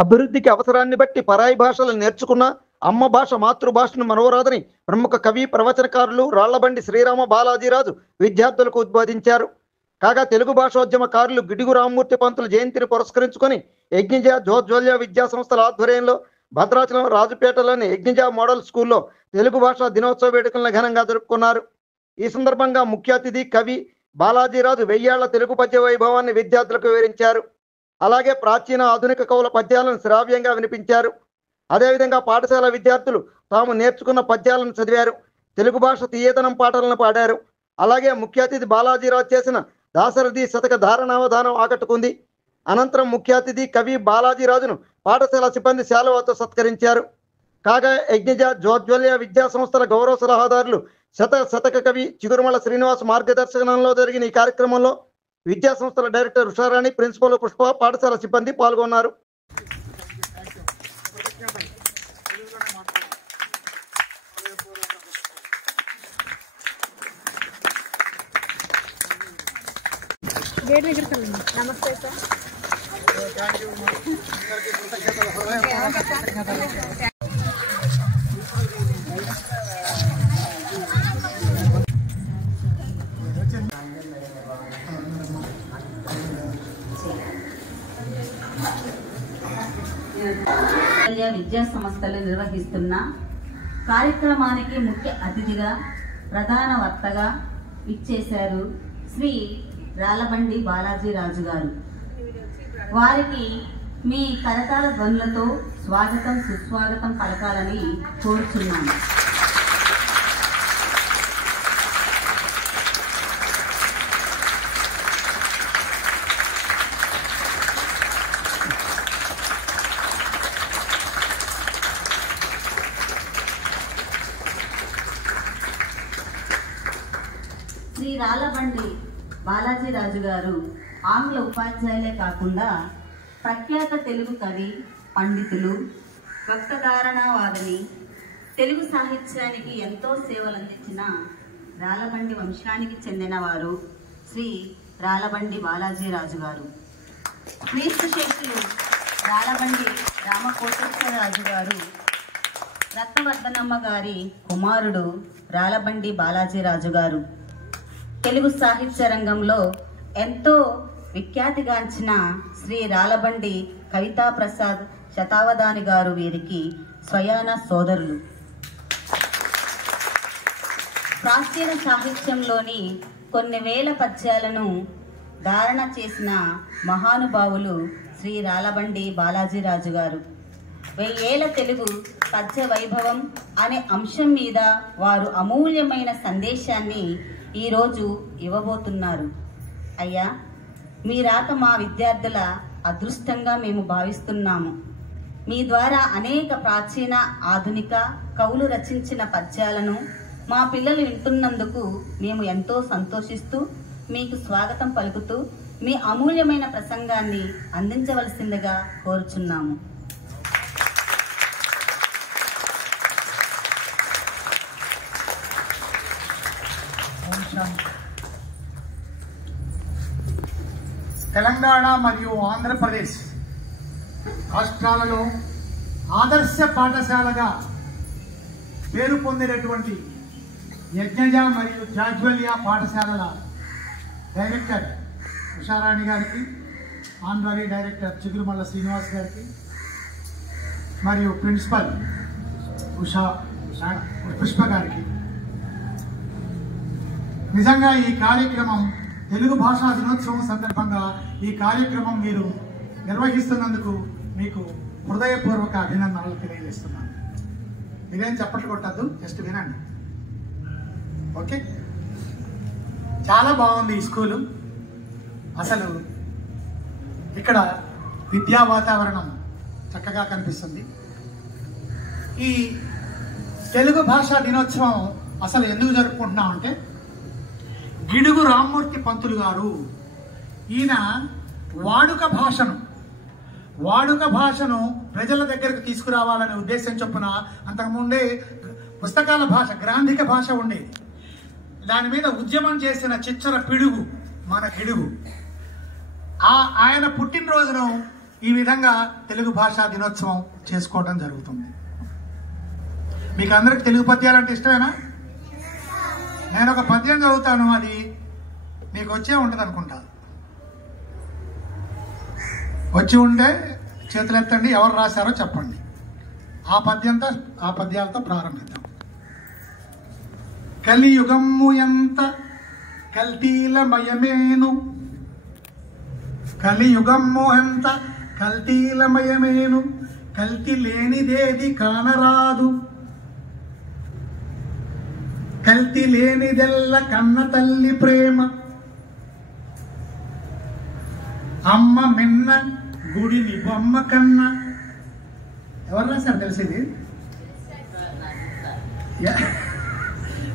అభివృద్ధికి అవసరాన్ని బట్టి పరాయి భాషలు నేర్చుకున్న అమ్మ భాష మాతృభాషను మనవరాదని ప్రముఖ కవి ప్రవచనకారులు రాళ్లబండి శ్రీరామ బాలాజీరాజు విద్యార్థులకు ఉద్బోధించారు. కాగా తెలుగు భాషోద్యమకారులు గిడుగు రామ్మూర్తి పంతుల జయంతిని పురస్కరించుకొని యజ్ఞజ జోజ్వల్య విద్యా సంస్థల ఆధ్వర్యంలో భద్రాచలం రాజుపేటలోని యజ్ఞజ మోడల్ స్కూల్లో తెలుగు భాషా దినోత్సవ వేడుకలను ఘనంగా జరుపుకున్నారు. ఈ సందర్భంగా ముఖ్య అతిథి కవి బాలాజీరాజు 1000 ఏళ్ల తెలుగు పద్య వైభవాన్ని విద్యార్థులకు వివరించారు. అలాగే ప్రాచీన ఆధునిక కవుల పద్యాలను శ్రావ్యంగా వినిపించారు. అదేవిధంగా పాఠశాల విద్యార్థులు తాము నేర్చుకున్న పద్యాలను చదివారు. తెలుగు భాష తీయదనం పాటలను పాడారు. అలాగే ముఖ్య అతిథి బాలాజీరాజు చేసిన దాశరథి శతక ధారణావధానం ఆకట్టుకుంది. అనంతరం ముఖ్య అతిథి కవి బాలాజీరాజును పాఠశాల సిబ్బంది శాలువాతో సత్కరించారు. కాగా యజ్ఞజ జోజ్వల్య విద్యా సంస్థల గౌరవ సలహాదారులు శతక కవి చిగురుమల శ్రీనివాస్ మార్గదర్శనంలో జరిగిన ఈ కార్యక్రమంలో విద్యా సంస్థల డైరెక్టర్ ఉషారాణి, ప్రిన్సిపల్ పుష్ప, పాఠశాల సిబ్బంది పాల్గొన్నారు. నమస్తే సార్. విద్యా సంస్థలు నిర్వహిస్తున్న కార్యక్రమానికి ముఖ్య అతిథిగా ప్రధాన వక్తగా ఇచ్చేశారు శ్రీ రాళ్లబండి బాలాజీరాజు గారు. వారికి మీ కరతాళ ధ్వనులతో స్వాగతం సుస్వాగతం పలకాలని కోరుచున్నాను. శ్రీ రాళ్లబండి బాలాజీరాజు గారు ఆంగ్ల ఉపాధ్యాయులే కాకుండా ప్రఖ్యాత తెలుగు కవి, పండితులు, వక్తధారణావాదిని, తెలుగు సాహిత్యానికి ఎంతో సేవలందించిన రాళ్లబండి వంశానికి చెందినవారు శ్రీ రాళ్లబండి బాలాజీరాజు గారు. క్రీస్తు శేషులు రాళ్లబండి రామకోటేశ్వరరాజు గారు రత్నవర్ధనమ్మ గారి కుమారుడు రాళ్లబండి బాలాజీరాజు గారు. తెలుగు సాహిత్య రంగంలో ఎంతో విఖ్యాతిగాంచిన శ్రీ రాళ్లబండి కవితా ప్రసాద్ శతావధాని గారు వీరికి స్వయాన సోదరులు. ప్రాచీన సాహిత్యంలోని కొన్ని వేల పద్యాలను ధారణ చేసిన మహానుభావులు శ్రీ రాళ్లబండి బాలాజీరాజు గారు. 1000 ఏళ్ల తెలుగు పద్య వైభవం అనే అంశం మీద వారు అమూల్యమైన సందేశాన్ని ఈరోజు ఇవ్వబోతున్నారు. అయ్యా, మీ రాక మా విద్యార్థుల అదృష్టంగా మేము భావిస్తున్నాము. మీ ద్వారా అనేక ప్రాచీన ఆధునిక కవులు రచించిన పద్యాలను మా పిల్లలు వింటున్నందుకు మేము ఎంతో సంతోషిస్తూ మీకు స్వాగతం పలుకుతూ మీ అమూల్యమైన ప్రసంగాన్ని అందించవలసిందిగా కోరుచున్నాము. తెలంగాణ మరియు ఆంధ్రప్రదేశ్ రాష్ట్రాలలో ఆదర్శ పాఠశాలగా పేరు పొందినటువంటి యజ్ఞజ మరియు జాజ్వల్య పాఠశాలల డైరెక్టర్ ఉషారాణి గారికి, ఆనరీ డైరెక్టర్ చిగురుమల్ల శ్రీనివాస్ గారికి మరియు ప్రిన్సిపల్ పుష్ప గారికి నిజంగా ఈ కార్యక్రమం తెలుగు భాషా దినోత్సవం సందర్భంగా ఈ కార్యక్రమం మీరు నిర్వహిస్తున్నందుకు మీకు హృదయపూర్వక అభినందనలు తెలియజేస్తున్నాను. మీరేం చప్పట్లు కొట్టద్దు, జస్ట్ వినండి. ఓకే, చాలా బాగుంది ఈ స్కూలు. అసలు ఇక్కడ విద్యా వాతావరణం చక్కగా కనిపిస్తుంది. ఈ తెలుగు భాషా దినోత్సవం అసలు ఎందుకు జరుపుకుంటున్నామంటే గిడుగు రామ్మూర్తి పంతులు గారు ఈయన వాడుక భాషను ప్రజల దగ్గరకు తీసుకురావాలనే ఉద్దేశం చొప్పున అంతకుముందే పుస్తకాల భాష, గ్రాంధిక భాష ఉండేది. దాని మీద ఉద్యమం చేసిన చిచ్చర పిడుగు మన గిడుగు. ఆయన పుట్టినరోజును ఈ విధంగా తెలుగు భాషా దినోత్సవం చేసుకోవడం జరుగుతుంది. మీకు అందరికి తెలుగు పద్యాలంటే ఇష్టమేనా? నేను ఒక పద్యం చదువుతాను, అది మీకు వచ్చే ఉంటుంది అనుకుంటా. వచ్చి ఉంటే చేతులు ఎత్తండి, ఎవరు రాశారో చెప్పండి. ఆ పద్యాలతో ప్రారంభిద్దాం. కలియుగము ఎంత కల్తీలమయమేను, కలియుగము ఎంత కల్తీలమయమేను, కల్తీ లేనిదేది కానరాదు, కల్తీ లేనిదెల్ల కన్న తల్లి ప్రేమ, అమ్మ మిన్న గుడిని బొమ్మ కన్నా. ఎవరు రాశారు తెలిసింది?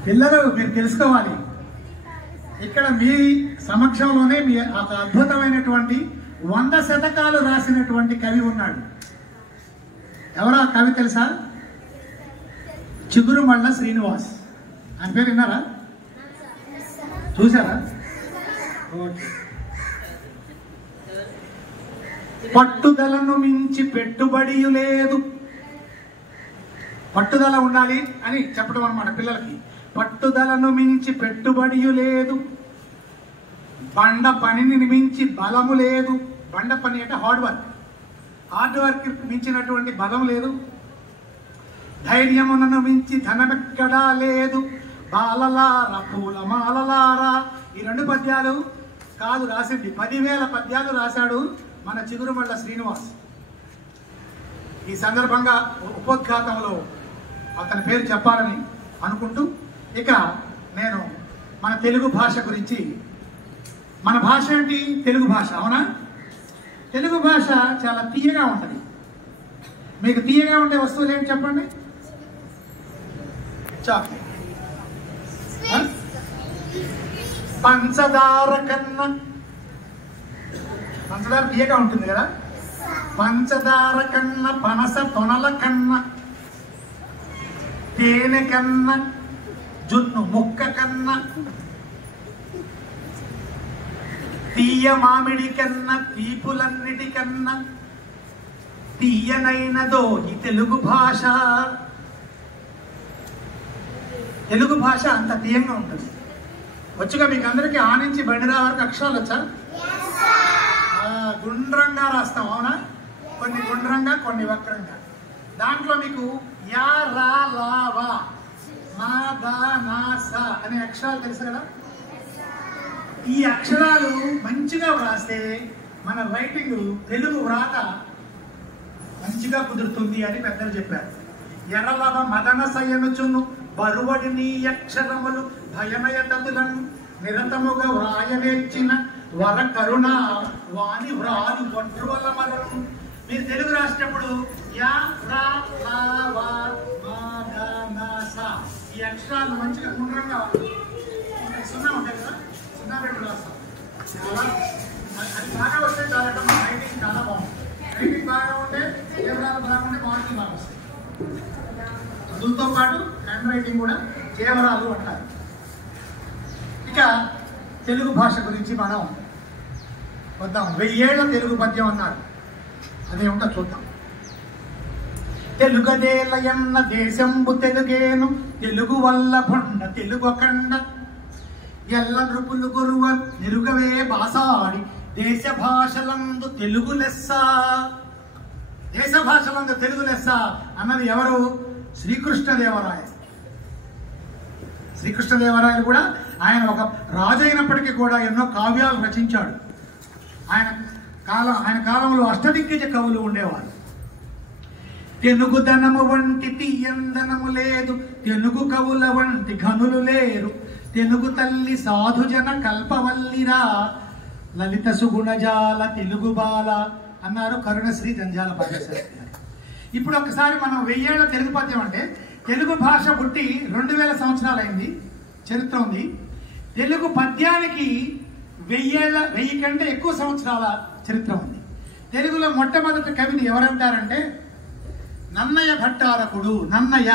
పిల్లలు మీరు తెలుసుకోవాలి. ఇక్కడ మీ సమక్షంలోనే మీ ఒక అద్భుతమైనటువంటి 100 శతకాలు రాసినటువంటి కవి ఉన్నాడు. ఎవరా కవి తెలుసా? చిగురుమళ్ళ శ్రీనివాస్. ఆయన పేరు విన్నారా? చూసారా? ఓకే. పట్టుదలను మించి పెట్టుబడి లేదు. పట్టుదల ఉండాలి అని చెప్పడం అన్నమాట పిల్లలకి. పట్టుదలను మించి పెట్టుబడి లేదు, బండ పనిని మించి బలము లేదు. బండ పని అంటే హార్డ్ వర్క్ మించినటువంటి బలం లేదు. ధైర్యమునను మించి ధనమెక్కడా లేదు. బాలలారా పూల మాలలారా. ఈ 2 పద్యాలు కాదు రాసింది, 10,000 పద్యాలు రాశాడు మన చిగురుమళ్ళ శ్రీనివాస్. ఈ సందర్భంగా ఉపోద్ఘాతంలో అతని పేరు చెప్పాలని అనుకుంటూ, ఇక నేను మన తెలుగు భాష గురించి, మన భాష ఏంటి? తెలుగు భాష. అవునా? తెలుగు భాష చాలా తీయగా ఉంటుంది. మీకు తీయగా ఉండే వస్తువులు ఏంటి చెప్పండి? చాక్లెట్, పంచదార కన్నా. పంచదార తీయగా ఉంటుంది కదా. పంచదార కన్నా, పనస తొనల కన్నా, తేనె కన్నా, జున్ను ముక్క కన్నా, తీయ మామిడి కన్నా, తీపులన్నిటికన్నా తీయనైనదో ఈ తెలుగు భాష. తెలుగు భాష అంత తీయంగా ఉంటుంది. వచ్చుగా మీకు అందరికీ ఆ నుంచి బండిరా వరకు అక్షరాలు వచ్చా? గుండ్రంగా రాస్తాం. అవునా? కొన్ని గుండ్రంగా, కొన్ని వక్రంగా. దాంట్లో మీకు యా, రా, లా, వా, మా, దా, నా, సా అనే అక్షరాలు తెలుసు కదా. ఈ అక్షరాలు మంచిగా వ్రాస్తే మన రైటింగ్, తెలుగు వ్రాత మంచిగా కుదురుతుంది అని పెద్దలు చెప్పారు. ఎర్రలవ మదన సయనుచును బరువడి నీ అక్షరములు భయమయతదులను నిరతముగా వ్రాయవేర్చిన వర కరుణ వాణి వ్రాలు ఒట్రువల మదను. మీరు తెలుగు రాసేటప్పుడు యా, రా, లా, వా, మా, దా, నా, సా ఈ అక్షరాలు మంచిగా గుండ్రంగా సున్నా ఉంటాయి కదా, సున్నా పెట్టి రాస్తాం. అది బాగా వస్తే చాలా రైటింగ్ చాలా బాగుంటుంది. రైటింగ్ బాగా ఉంటే కేవరాలు బాగుంటే మార్కులు బాగా వస్తాయి. చదువుతో పాటు హ్యాండ్ రైటింగ్ కూడా కేవరాలు అంటారు. ఇక తెలుగు భాష గురించి మనం వద్దాం. 1000 ఏళ్ల తెలుగు పద్యం అన్నారు, అదేమిటో చూద్దాం. తెలుగదేలయన్న దేశంబు తెలుగేను, తెలుగు వల్ల బొండ తెలుగు కండ, ఎల్ల నృపులు గురువ నిరుగవే బాసాడి, దేశ భాషలందు తెలుగు లెస్స. దేశ భాషలందు తెలుగు లెస్స అన్నది ఎవరు? శ్రీకృష్ణదేవరాయలు. శ్రీకృష్ణదేవరాయలు కూడా ఆయన ఒక రాజు అయినప్పటికీ కూడా ఎన్నో కావ్యాలు రచించాడు. ఆయన కాలంలో అష్టదిగ్గజ కవులు ఉండేవారు. తెనుగుదనము వంటి తీయందనము లేదు, తెలుగు కవుల వంటి ఘనులు లేరు, తెలుగు తల్లి సాధుజన కల్పవల్లిరా, లలిత సుగుణజాల తెలుగు బాల అన్నారు కరుణశ్రీ జంజాల పాఠశాస్త్రి గారు. ఇప్పుడు ఒకసారి మనం 1000 ఏళ్ల తెలుగు పద్యం అంటే, తెలుగు భాష పుట్టి 2000 సంవత్సరాలైంది, చరిత్ర ఉంది. తెలుగు పద్యానికి 1000 కంటే ఎక్కువ సంవత్సరాల చరిత్ర ఉంది. తెలుగులో మొట్టమొదటి కవిని ఎవరంటారంటే నన్నయ భట్టారకుడు. నన్నయ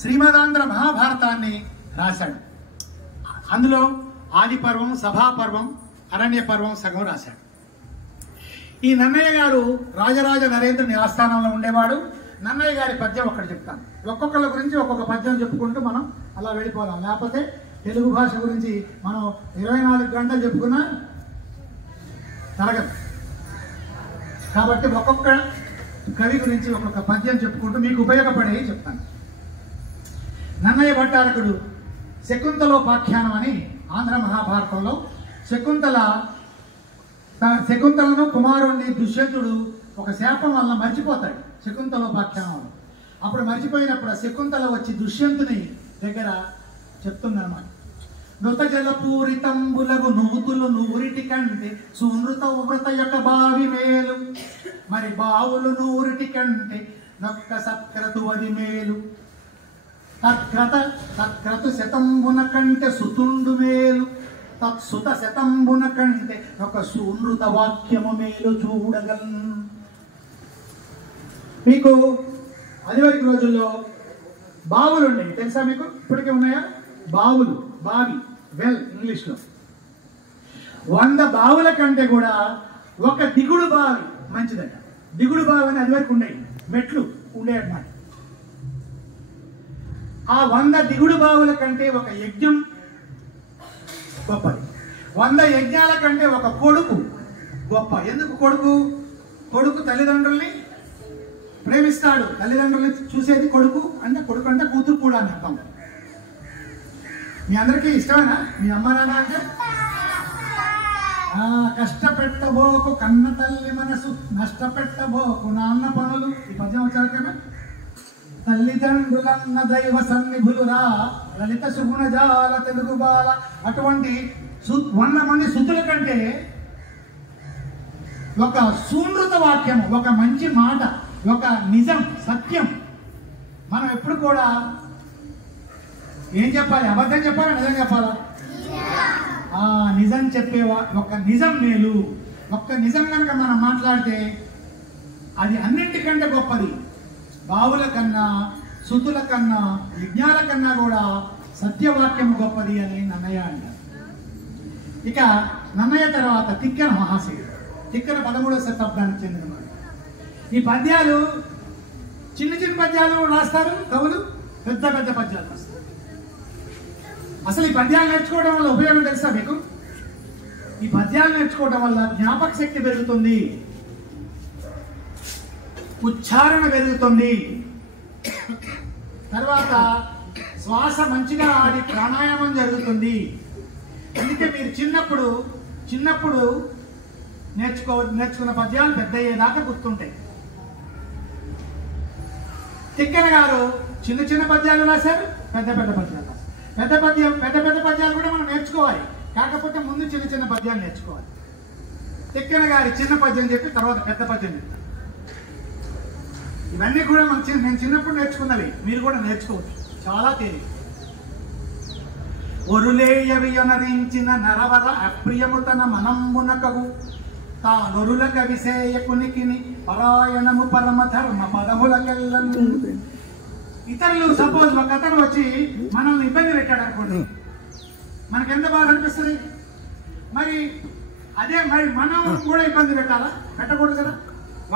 శ్రీమదాంధ్ర మహాభారతాన్ని రాశాడు. అందులో ఆది పర్వం, సభా పర్వం, అరణ్య పర్వం సగం రాశాడు. ఈ నన్నయ్య గారు రాజరాజ నరేంద్రుని ఆస్థానంలో ఉండేవాడు. నన్నయ్య గారి పద్యం ఒక్కటి చెప్తాను. ఒక్కొక్కళ్ళ గురించి ఒక్కొక్క పద్యం చెప్పుకుంటూ మనం అలా వెళ్ళిపోదాం. లేకపోతే తెలుగు భాష గురించి మనం 24 గంటలు చెప్పుకున్నా తరగదు. కాబట్టి ఒక్కొక్క కవి గురించి ఒక్కొక్క పద్యం చెప్పుకుంటూ మీకు ఉపయోగపడేవి చెప్తాను. నన్నయ్య భట్టారకుడు శకుంతలోపాఖ్యానం అని ఆంధ్ర మహాభారతంలో శకుంతలను కుమారుణ్ణి దుష్యంతుడు ఒక శాపం వల్ల మర్చిపోతాడు శకుంతలోపాఖ్యానంలో. అప్పుడు మర్చిపోయినప్పుడు శకుంతల వచ్చి దుష్యంతుని దగ్గర చెప్తుందన్నమాట. నృత జలపూరితంబులగు నూతులు నూరిటి కంటే సునృత వ్రత యొక్క బావి మేలు, మరి బావులు నూరిటి కంటే నొక్క సత్క్రతు అది మేలు, తత్క్రతు శతంబున కంటే సుతుండు మేలు, తత్సుత శతంబున కంటే ఒక సునృత వాక్యము మేలు చూడగలను. మీకు అదివరకు రోజుల్లో బావులు ఉండేవి తెలుసా మీకు? ఇప్పటికే ఉన్నాయా బావులు? బావి, వెల్ ఇంగ్లీష్లో. 100 బావుల కంటే కూడా ఒక దిగుడు బావి మంచిదట. దిగుడు బావి అని అదివరకు ఉండేవి, మెట్లు ఉండేవన్నమాట. ఆ 100 దిగుడు బావుల కంటే ఒక యజ్ఞం గొప్పది. 100 యజ్ఞాల కంటే ఒక కొడుకు గొప్ప. ఎందుకు కొడుకు? కొడుకు తల్లిదండ్రుల్ని ప్రేమిస్తాడు. తల్లిదండ్రుల్ని చూసేది కొడుకు అంటే, కొడుకు అంటే కూతురు కూడా అని అర్థం. మీ అందరికీ ఇష్టమేనా మీ అమ్మ నాన్న అంటే? కష్టపెట్టబోకు కన్న తల్లి మనసు, నష్టపెట్టబోకు నాన్న పనులు. ఈ పద్యం వచ్చాకనా? తల్లిదండ్రులన్న దైవ సన్నిధులురా లలిత సుగుణజాల తెలుగు బాల. అటువంటి 100 మంది సుతుల కంటే ఒక సూనృత వాక్యం, ఒక మంచి మాట, ఒక నిజం, సత్యం. మనం ఎప్పుడు కూడా ఏం చెప్పాలి? అబద్ధం చెప్పాలా నిజం చెప్పాలా? నిజం చెప్పేవా. ఒక నిజం మేలు. ఒక్క నిజం కనుక మనం మాట్లాడితే అది అన్నింటికంటే గొప్పది. బావుల కన్నా, సుతుల కన్నా, యజ్ఞాల కన్నా కూడా సత్యవాక్యం గొప్పది అని నన్నయ్య అంటారు. ఇక నన్నయ్య తర్వాత తిక్కన మహాశయుడు. తిక్కన 13వ శతాబ్దానికి చెందినవాడు. ఈ పద్యాలు చిన్న చిన్న పద్యాలు రాస్తారు కవులు, పెద్ద పెద్ద పద్యాలు రాస్తారు. అసలు ఈ పద్యాలు నేర్చుకోవడం వల్ల ఉపయోగం తెలుసా మీకు? ఈ పద్యాలు నేర్చుకోవడం వల్ల జ్ఞాపక శక్తి పెరుగుతుంది, ఉచ్చారణ పెరుగుతుంది, తర్వాత శ్వాస మంచిగా ఆడి ప్రాణాయామం జరుగుతుంది. అందుకే మీరు చిన్నప్పుడు నేర్చుకున్న పద్యాలు పెద్ద అయ్యేదాకా గుర్తుంటాయి. తిక్కన గారు చిన్న చిన్న పద్యాలు రాశారు, పెద్ద పెద్ద పద్యాలు రాశారు. పెద్ద పెద్ద పద్యాలు కూడా మనం నేర్చుకోవాలి. కాకపోతే ముందు చిన్న చిన్న పద్యాలు నేర్చుకోవాలి. తిక్కన గారి చిన్న పద్యం చెప్పి తర్వాత పెద్ద పద్యం చెప్తారు. ఇవన్నీ కూడా నేను చిన్నప్పుడు నేర్చుకున్నవి, మీరు కూడా నేర్చుకోవచ్చు. చాలా తేలిక. ఒరులేయవియనరించిన నరవర అప్రియము తన మనంబునకగు తానొరుల కవిసేయకునికిని పరాయణము పరమ ధర్మ పదములకెళ్ళను. ఇతరులు సపోజ్ ఒక అతను వచ్చి మనల్ని ఇబ్బంది పెట్టాడు అనుకోండి, మనకెంత బాధ అనిపిస్తుంది? మరి మనం కూడా ఇబ్బంది పెట్టాలా? పెట్టకూడదు కదా.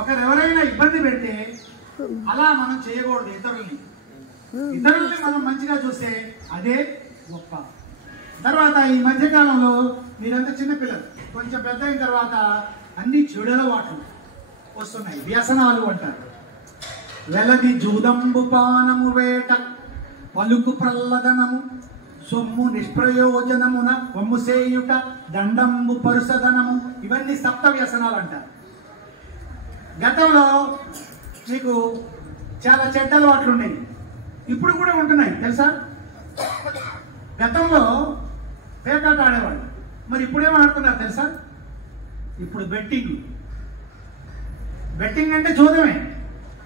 ఒకరు ఎవరైనా ఇబ్బంది పెడితే అలా మనం చేయకూడదు. ఇతరుల్ని మనం మంచిగా చూస్తే అదే గొప్ప. తర్వాత ఈ మధ్యకాలంలో మీరంతా చిన్నపిల్లలు, కొంచెం పెద్ద అయిన తర్వాత అన్ని చెడులవాట్లు వస్తున్నాయి, వ్యసనాలు అంటారు. వెలది జూదంబు పానము వేట పలుకు ప్రల్లదనము సొమ్ము నిష్ప్రయోజనమున వమ్ము సేయుట దండంబు పరుసదనము. ఇవన్నీ సప్త వ్యసనాలు అంటారు. గతంలో మీకు చాలా చెడ్డ అలవాట్లు ఉన్నాయి, ఇప్పుడు కూడా ఉంటున్నాయి తెలుసా? గతంలో పేకాట ఆడేవాళ్ళు, మరి ఇప్పుడేమో ఆడుతున్నారు తెలుసా? ఇప్పుడు బెట్టింగ్ అంటే జూదమే.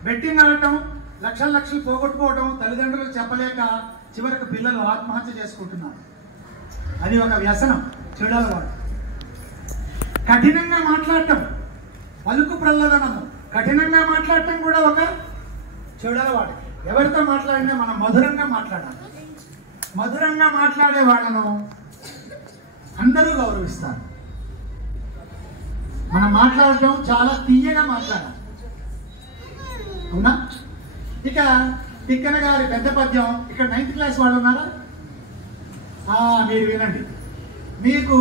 బెట్టింగ్ ఆడటం, లక్షలు పోగొట్టుకోవటం, తల్లిదండ్రులకు చెప్పలేక చివరికి పిల్లలు ఆత్మహత్య చేసుకుంటున్నారు. అది ఒక వ్యసనం, చెడు అలవాటు. కఠినంగా మాట్లాడటం, పలుకు ప్రల్లదనము, కఠినంగా మాట్లాడటం కూడా ఒక చెడు అలవాటు. ఎవరితో మాట్లాడినా మనం మధురంగా మాట్లాడాలి. మధురంగా మాట్లాడే వాళ్ళను అందరూ గౌరవిస్తారు. మనం మాట్లాడటం చాలా తీయగా మాట్లాడాలి, అవునా? ఇక తిక్కన గారి పెద్ద పద్యం, ఇక్కడ 9th క్లాస్ వాళ్ళు ఉన్నారా? మీరు వినండి. మీకు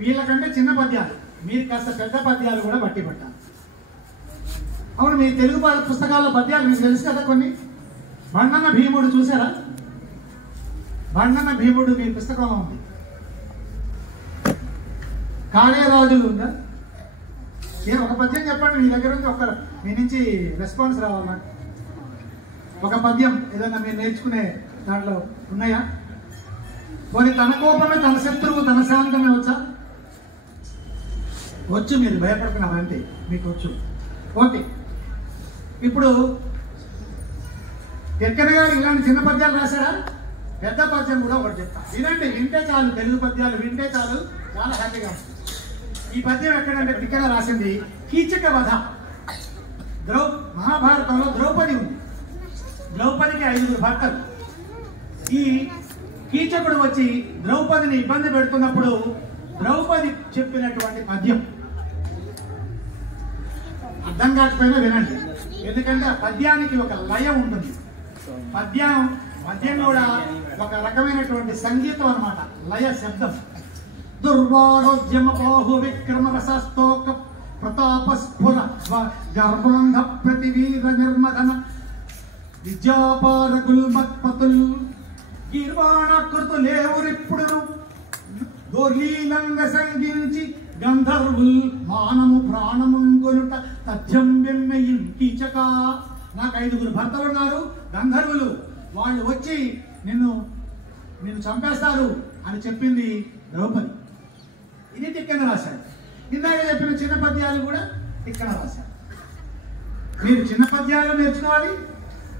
వీళ్ళకంటే చిన్న పద్యాలు, మీరు కాస్త పెద్ద పద్యాలు కూడా బట్టి పట్టాలి. అవును, మీ తెలుగు పుస్తకాల పద్యాలు మీకు తెలుసు కదా కొన్ని. బండన భీముడు చూసారా? బండన భీముడు మీ పుస్తకంలో ఉంది. కాళేరాజులు ఉందా? ఒక పద్యం చెప్పండి, మీ దగ్గర ఉంది. మీ నుంచి రెస్పాన్స్ రావాలా? ఒక పద్యం ఏదైనా మీరు నేర్చుకునే దాంట్లో ఉన్నాయా? పోనీ తన కోపమే తన శత్రువు తన శాంతమే వచ్చా? వచ్చు, మీరు భయపడుతున్నారంటే మీకు వచ్చు. ఓకే, ఇప్పుడు తిక్కన గారు ఇలాంటి చిన్న పద్యాలు రాశారా? పెద్ద పద్యం కూడా ఒకటి చెప్తా, వినండి. వింటే చాలు, తెలుగు పద్యాలు వింటే చాలు, చాలా హ్యాపీగా ఉంటుంది. ఈ పద్యం ఎక్కడంటే తిక్కన రాసింది కీచక వధ. మహాభారతంలో ద్రౌపది ఉంది. ద్రౌపదికి 5 భర్తలు. ఈ కీచకుడు వచ్చి ద్రౌపదిని ఇబ్బంది పెడుతున్నప్పుడు ద్రౌపది చెప్పినటువంటి పద్యం అర్థం కాకపోయినా వినండి, ఎందుకంటే ఆ పద్యానికి ఒక లయం ఉంటుంది. పద్యం కూడా ఒక రకమైనటువంటి సంగీతం అన్నమాట, లయ శబ్దం. దుర్వారోగ్యమ బాహు విక్రమ రసస్తోక ప్రతాపస్ఫుర గర్భంధ ప్రతివీర నిర్మదన విద్యాపార గుల్మత్పతుల్ గీర్వాణకృతులేవురిప్పుడు దోర్లీలంగ సంగించి గంధర్వుల్ మానము ప్రాణముంగొనుట తథ్యం వెమ్మెయిన్ కీచక. నాకు 5 భర్తలు ఉన్నారు, గంధర్వులు. వాళ్ళు వచ్చి నిన్ను చంపేస్తారు అని చెప్పింది ద్రౌపది. ఇది తిక్కన రాశాడు. ఇందాక చెప్పిన చిన్న పద్యాలు కూడా తిక్కన రాశాడు. మీరు చిన్న పద్యాలు నేర్చుకోవాలి,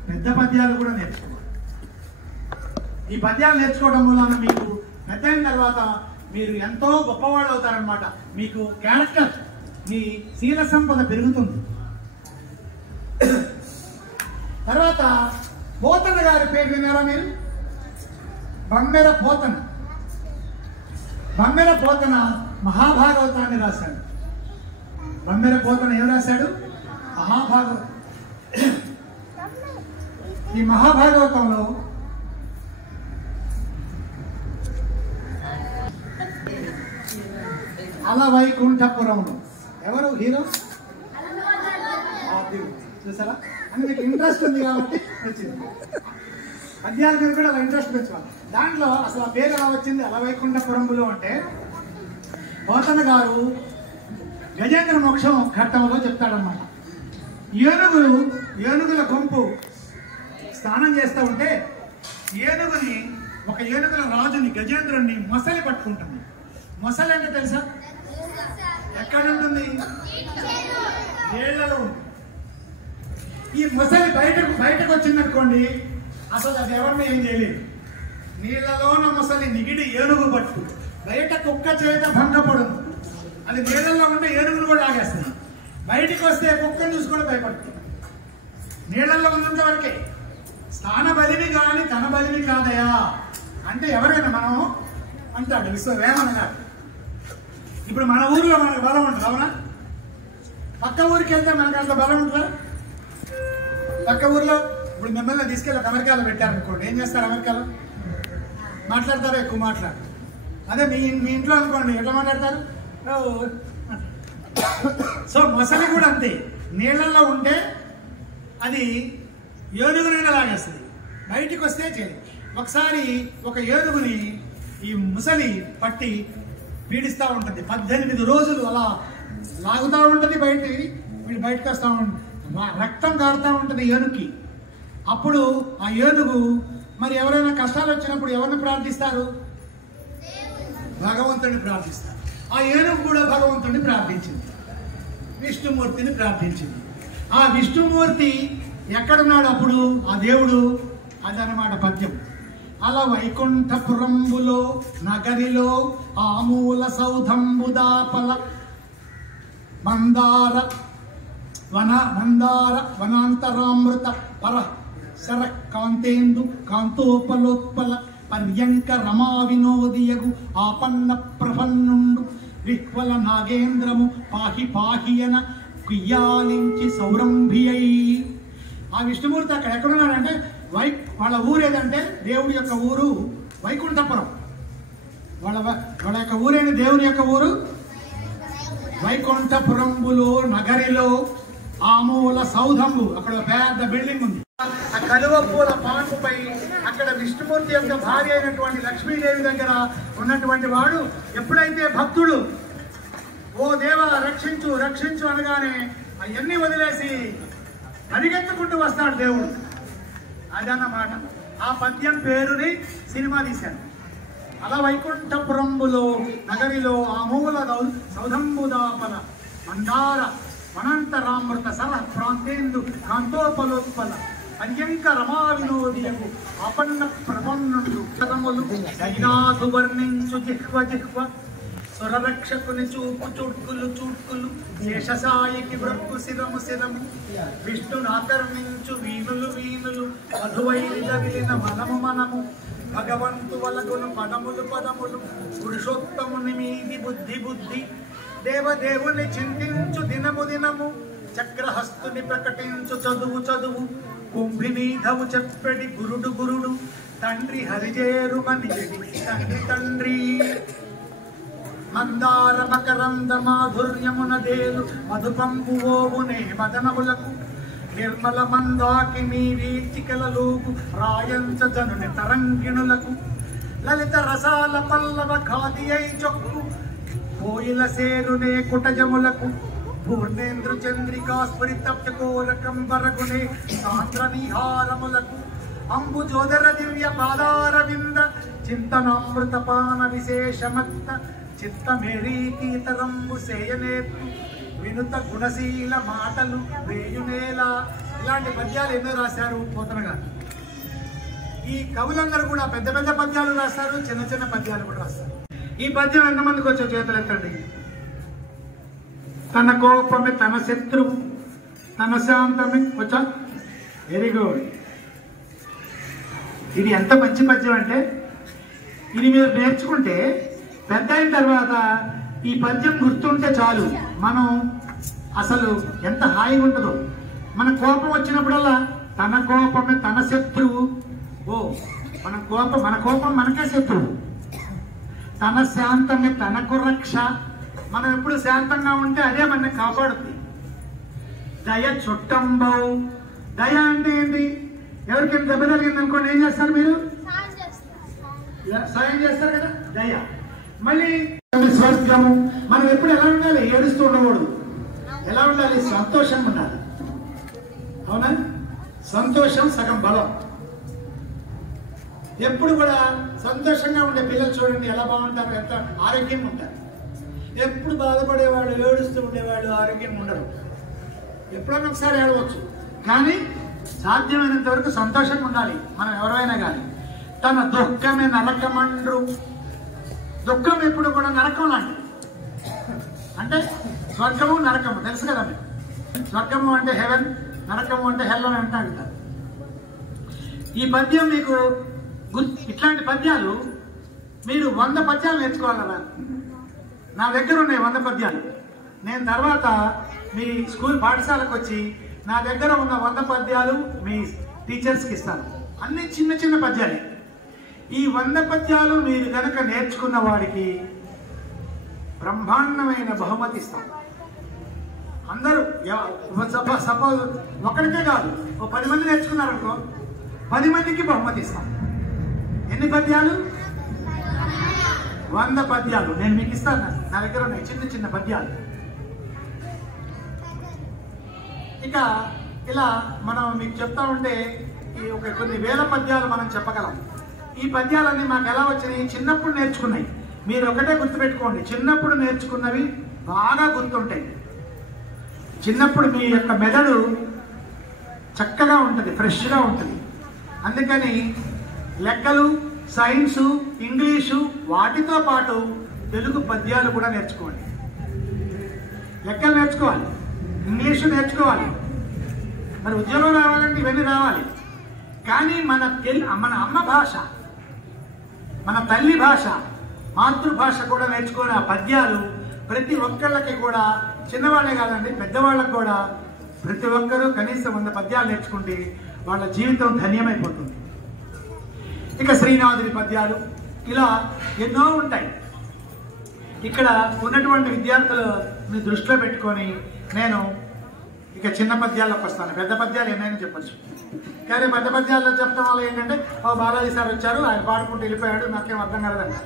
పెద్ద పద్యాలు కూడా నేర్చుకోవాలి. ఈ పద్యాలు నేర్చుకోవడం వలన మీకు పెద్ద అయిన తర్వాత మీరు ఎంతో గొప్పవాళ్ళు అవుతారనమాట. మీకు క్యారెక్టర్, మీ శీల సంపద పెరుగుతుంది. తర్వాత పోతన గారి పేరు విన్నారా మీరు? బమ్మెర పోతన. బమ్మెర పోతన మహాభాగవతాన్ని రాశాడు. బమ్మెర పోతన ఏం రాశాడు? మహాభాగవతం. ఈ మహాభాగవతంలో అలవైకుంఠపురంలో ఎవరు హీరో? చూసారా? అని మీకు ఇంట్రెస్ట్ ఉంది కాబట్టి వచ్చింది. పద్యాల మీద కూడా అలా ఇంట్రెస్ట్ పెంచుకోవాలి. దాంట్లో అసలు ఆ పేరు ఎలా వచ్చింది అలవైకుంఠపురంలో అంటే, పోతన గారు గజేంద్ర మోక్షం ఘట్టంలో చెప్తాడనమాట. ఏనుగుల గుంపు స్నానం చేస్తూ ఉంటే ఒక ఏనుగుల రాజుని గజేంద్రుని మొసలి పట్టుకుంటుంది. మొసలి అంటే తెలుసా? ఎక్కడ ఉంటుంది? నీళ్లలో ఉంటుంది. ఈ మొసలి బయటకు వచ్చిందనుకోండి, అసలు అది ఎవరిని ఏం చేయలేదు. నీళ్లలోన మొసలి నిగిడి ఏనుగు పట్టు, బయట కుక్క చేత భంగపడును. అది నీళ్లలో ఉంటే ఏనుగును కూడా ఆగేస్తుంది. బయటికి వస్తే కుక్కను చూసి కూడా భయపడుతుంది. నీళ్లలో ఉన్నంత వరకే. స్థాన బలివి కానీ తన బలివి కాదయా అంటే ఎవరైనా మనం అంటాడు విశ్వవేమన గారు. ఇప్పుడు మన ఊర్లో మనకు బలం ఉంటుంది, అవునా? పక్క ఊరికి వెళ్తే మనకు అంత బలం ఉంటుందా? పక్క ఊర్లో ఇప్పుడు మిమ్మల్ని తీసుకెళ్ళి అమెరికాలో పెట్టారనుకోండి, ఏం చేస్తారు? అమెరికాలో మాట్లాడతారు, ఎక్కువ మాట్లాడు. అదే మీ ఇంట్లో అనుకోండి, ఎట్లా మాట్లాడతారు? సో మొసలి కూడా అంతే, నీళ్ళల్లో ఉంటే అది ఏనుగునైనా లాగేస్తుంది, బయటికి వస్తే చేయదు. ఒకసారి ఒక ఏనుగుని ఈ ముసలి పట్టి పీడిస్తూ ఉంటుంది. 18 రోజులు అలా లాగుతూ ఉంటుంది. బయటకు వస్తూ ఉంటుంది, రక్తం కారుతూ ఉంటుంది ఏనుగుకి. అప్పుడు ఆ ఏనుగు మరి ఎవరైనా కష్టాలు వచ్చినప్పుడు ఎవరిని ప్రార్థిస్తారు? భగవంతుడిని ప్రార్థిస్తారు. ఆ ఏనుగు కూడా భగవంతుడిని ప్రార్థించింది, విష్ణుమూర్తిని ప్రార్థించింది. ఆ విష్ణుమూర్తి ఎక్కడున్నాడు అప్పుడు? ఆ దేవుడు. అదనమాట పద్యం. అలా వైకుంఠపురంబులో నగరిలో ఆమూల సౌధంబుదాపల మందార వనాంతరామృత పర శర కాంతేందు కాంతోపలోత్పల పర్యంక రమా వినోదియగు ఆపన్న ప్రపన్నుండు విహ్వల నాగేంద్రము పాహి పాహియన కుయ్యాలించి సౌరంభియై. ఆ విష్ణుమూర్తి అక్కడ ఎక్కడున్నాడంటే వాళ్ళ ఊరు ఏదంటే దేవుడి యొక్క ఊరు వైకుంఠపురం. వాళ్ళ యొక్క ఊరేని దేవుని యొక్క ఊరు వైకుంఠపురంబులో నగరిలో ఆమూల సౌధంబు. అక్కడ పెద్ద బిల్డింగ్ ఉంది. ఆ కలువ పూల పాన్పుపై అక్కడ విష్ణుమూర్తి యొక్క భార్య అయినటువంటి లక్ష్మీదేవి దగ్గర ఉన్నటువంటి వాడు ఎప్పుడైతే భక్తుడు ఓ దేవ రక్షించు రక్షించు అనగానే అవన్నీ వదిలేసి పరిగెత్తుకుంటూ వస్తాడు దేవుడు. అదన్నమాట. ఆ పద్యం పేరుని సినిమా తీశారు. అలా వైకుంఠపురంబులో నగరిలో ఆమూల సౌధంబుదాపల మందార అనంతరామృత సర ప్రాంతేందు కాంతోపలోత్పల అన్యంక రమా వినోదియకు ఆపన్న ప్రపన్నుడు కథములు సైనాథు వర్ణించు జిహ్వ జిహ్వ సురరక్షకుని చూపు చూట్కులు చూట్కులు శేషసాయికి బ్రక్కు శిరము శిరము విష్ణును ఆకర్ణించు వీణులు వీణులు మధువైరిగ విలిన మనము మనము భగవంతు వలగును పదములు పదములు పురుషోత్తముని మీది బుద్ధి బుద్ధి దేవదేవుని చింతించు దినము దినము చక్రహస్తుని ప్రకటించు చదువు చదువు కుంభినీధవు చెప్పెడి గురుడు గురుడు తండ్రి హరిజేరు మని తండ్రి తండ్రి మందార మకరంద మాధుర్యమున దేలు మధుపంపు ఓవునే మదనములకు నిర్మల మందాకి మీ వీచికలలోకు రాయంచ జనుని తరంగిణులకు లలిత రసాల పల్లవ ఖాది అయి చొక్కు కోయిల సేరునే కుటజములకు పూర్ణేంద్రు చంద్రికా స్ఫురిత కోరకంబరగునే సాంద్ర నిహారములకు అంబుజోదర దివ్య పాదారవింద చింతనామృత పాన విశేషమత్త చిత్తమేరీతీతరంబు సేయనేత్తు వినుత గుణశీల మాటలు వేయునేలా. ఇలాంటి పద్యాలు ఎన్నో రాశారు పోతన గారు. ఈ కవులందరూ కూడా పెద్ద పెద్ద పద్యాలు రాస్తారు, చిన్న చిన్న పద్యాలు కూడా రాస్తారు. ఈ పద్యం ఎంతమందికి వచ్చే చేతులు ఎత్తండి. తన కోపమే తన శత్రువు తన శాంతమే వచ్చా. Very good. ఇది ఎంత మంచి పద్యం అంటే ఇది మీరు నేర్చుకుంటే పెద్ద అయిన తర్వాత ఈ పద్యం గుర్తుంటే చాలు మనం అసలు ఎంత హాయిగా ఉంటుందో. మన కోపం వచ్చినప్పుడల్లా తన కోపమే తన శత్రువు. ఓ మన కోపం మనకే శత్రువు. తన శాంతమే తనకు రక్ష. మనం ఎప్పుడు శాంతంగా ఉంటే అదే మనని కాపాడుతుంది. దయ చుట్టంబవు. దయ అంటే ఏంటి? ఎవరికైనా దెబ్బ జరిగింది అనుకోండి ఏం చేస్తారు మీరు? సాయం చేస్తారు కదా, దయ. మళ్ళీ స్వర్గము. మనం ఎప్పుడు ఎలా ఉండాలి? ఏడుస్తూ ఉండకూడదు. ఎలా ఉండాలి? సంతోషంగా ఉండాలి. అవునా? సంతోషం సగం బలం. ఎప్పుడు కూడా సంతోషంగా ఉండే పిల్లలు చూడండి ఎలా బాగుంటారు, ఎంత ఆరోగ్యంగా ఉంటారు. ఎప్పుడు బాధపడేవాడు ఏడుస్తూ ఉండేవాడు ఆరోగ్యంగా ఉండరు. ఎప్పుడైనా ఒకసారి ఏడవచ్చు, కానీ సాధ్యమైనంత వరకు సంతోషంగా ఉండాలి మనం ఎవరైనా కానీ. తన దుఃఖమే నరకమండ్రు. దుఃఖం ఎప్పుడు కూడా నరకం లాంటిది. అంటే స్వర్గము నరకము తెలుసు కదా మీకు. స్వర్గము అంటే హెవెన్, నరకము అంటే హెల్ అని అంటారు. ఈ పద్యం మీకు ఇట్లాంటి పద్యాలు మీరు 100 పద్యాలు నేర్చుకోవాలి కదా. నా దగ్గర ఉన్నాయి 100 పద్యాలు. నేను తర్వాత మీ స్కూల్ పాఠశాలకు వచ్చి నా దగ్గర ఉన్న 100 పద్యాలు మీ టీచర్స్కి ఇస్తాను. అన్ని చిన్న చిన్న పద్యాలే. ఈ 100 పద్యాలు మీరు కనుక నేర్చుకున్న వాడికి బ్రహ్మాండమైన బహుమతి ఇస్తాం. అందరూ సపోజ్ ఒకరికే కాదు, ఓ 10 మంది నేర్చుకున్నారనుకో 10 మందికి బహుమతి ఇస్తాం. ఎన్ని పద్యాలు? 100 పద్యాలు నేను మీకు ఇస్తాను. నా దగ్గర ఉన్నాయి చిన్న చిన్న పద్యాలు. ఇక ఇలా మనం మీకు చెప్తా ఉంటే కొన్ని వేల పద్యాలు మనం చెప్పగలం. ఈ పద్యాలన్నీ మాకు ఎలా వచ్చినాయి? చిన్నప్పుడు నేర్చుకున్నాయి. మీరు ఒకటే గుర్తుపెట్టుకోండి, చిన్నప్పుడు నేర్చుకున్నవి బాగా గుర్తుంటాయి. చిన్నప్పుడు మీ యొక్క మెదడు చక్కగా ఉంటుంది, ఫ్రెష్గా ఉంటుంది. అందుకని లెక్కలు, సైన్సు, ఇంగ్లీషు వాటితో పాటు తెలుగు పద్యాలు కూడా నేర్చుకోండి. లెక్కలు నేర్చుకోవాలి, ఇంగ్లీషు నేర్చుకోవాలి. మరి ఉద్యోగం రావాలంటే ఇవన్నీ రావాలి. కానీ మన అమ్మ భాష, మన తల్లి భాష, మాతృభాష కూడా నేర్చుకోవాలి. ఆ పద్యాలు ప్రతి ఒక్కళ్ళకి కూడా, చిన్నవాళ్ళే కాదండి పెద్దవాళ్ళకి కూడా, ప్రతి ఒక్కరూ కనీసం 100 పద్యాలు నేర్చుకుంటే వాళ్ళ జీవితం ధన్యమైపోతుంది. ఇక శ్రీనాథుడి పద్యాలు ఇలా ఎన్నో ఉంటాయి. ఇక్కడ ఉన్నటువంటి విద్యార్థులని దృష్టిలో పెట్టుకొని నేను ఇక చిన్న పద్యాల్లోకి వస్తాను. పెద్ద పద్యాలు ఏమైనా చెప్పచ్చు, కానీ పెద్ద పద్యాల్లో చెప్పడం వల్ల ఏంటంటే బాలాజీ సార్ వచ్చారు, ఆయన పాడుకుంటూ వెళ్ళిపోయాడు, నాకేం అర్థం కాలేదంట.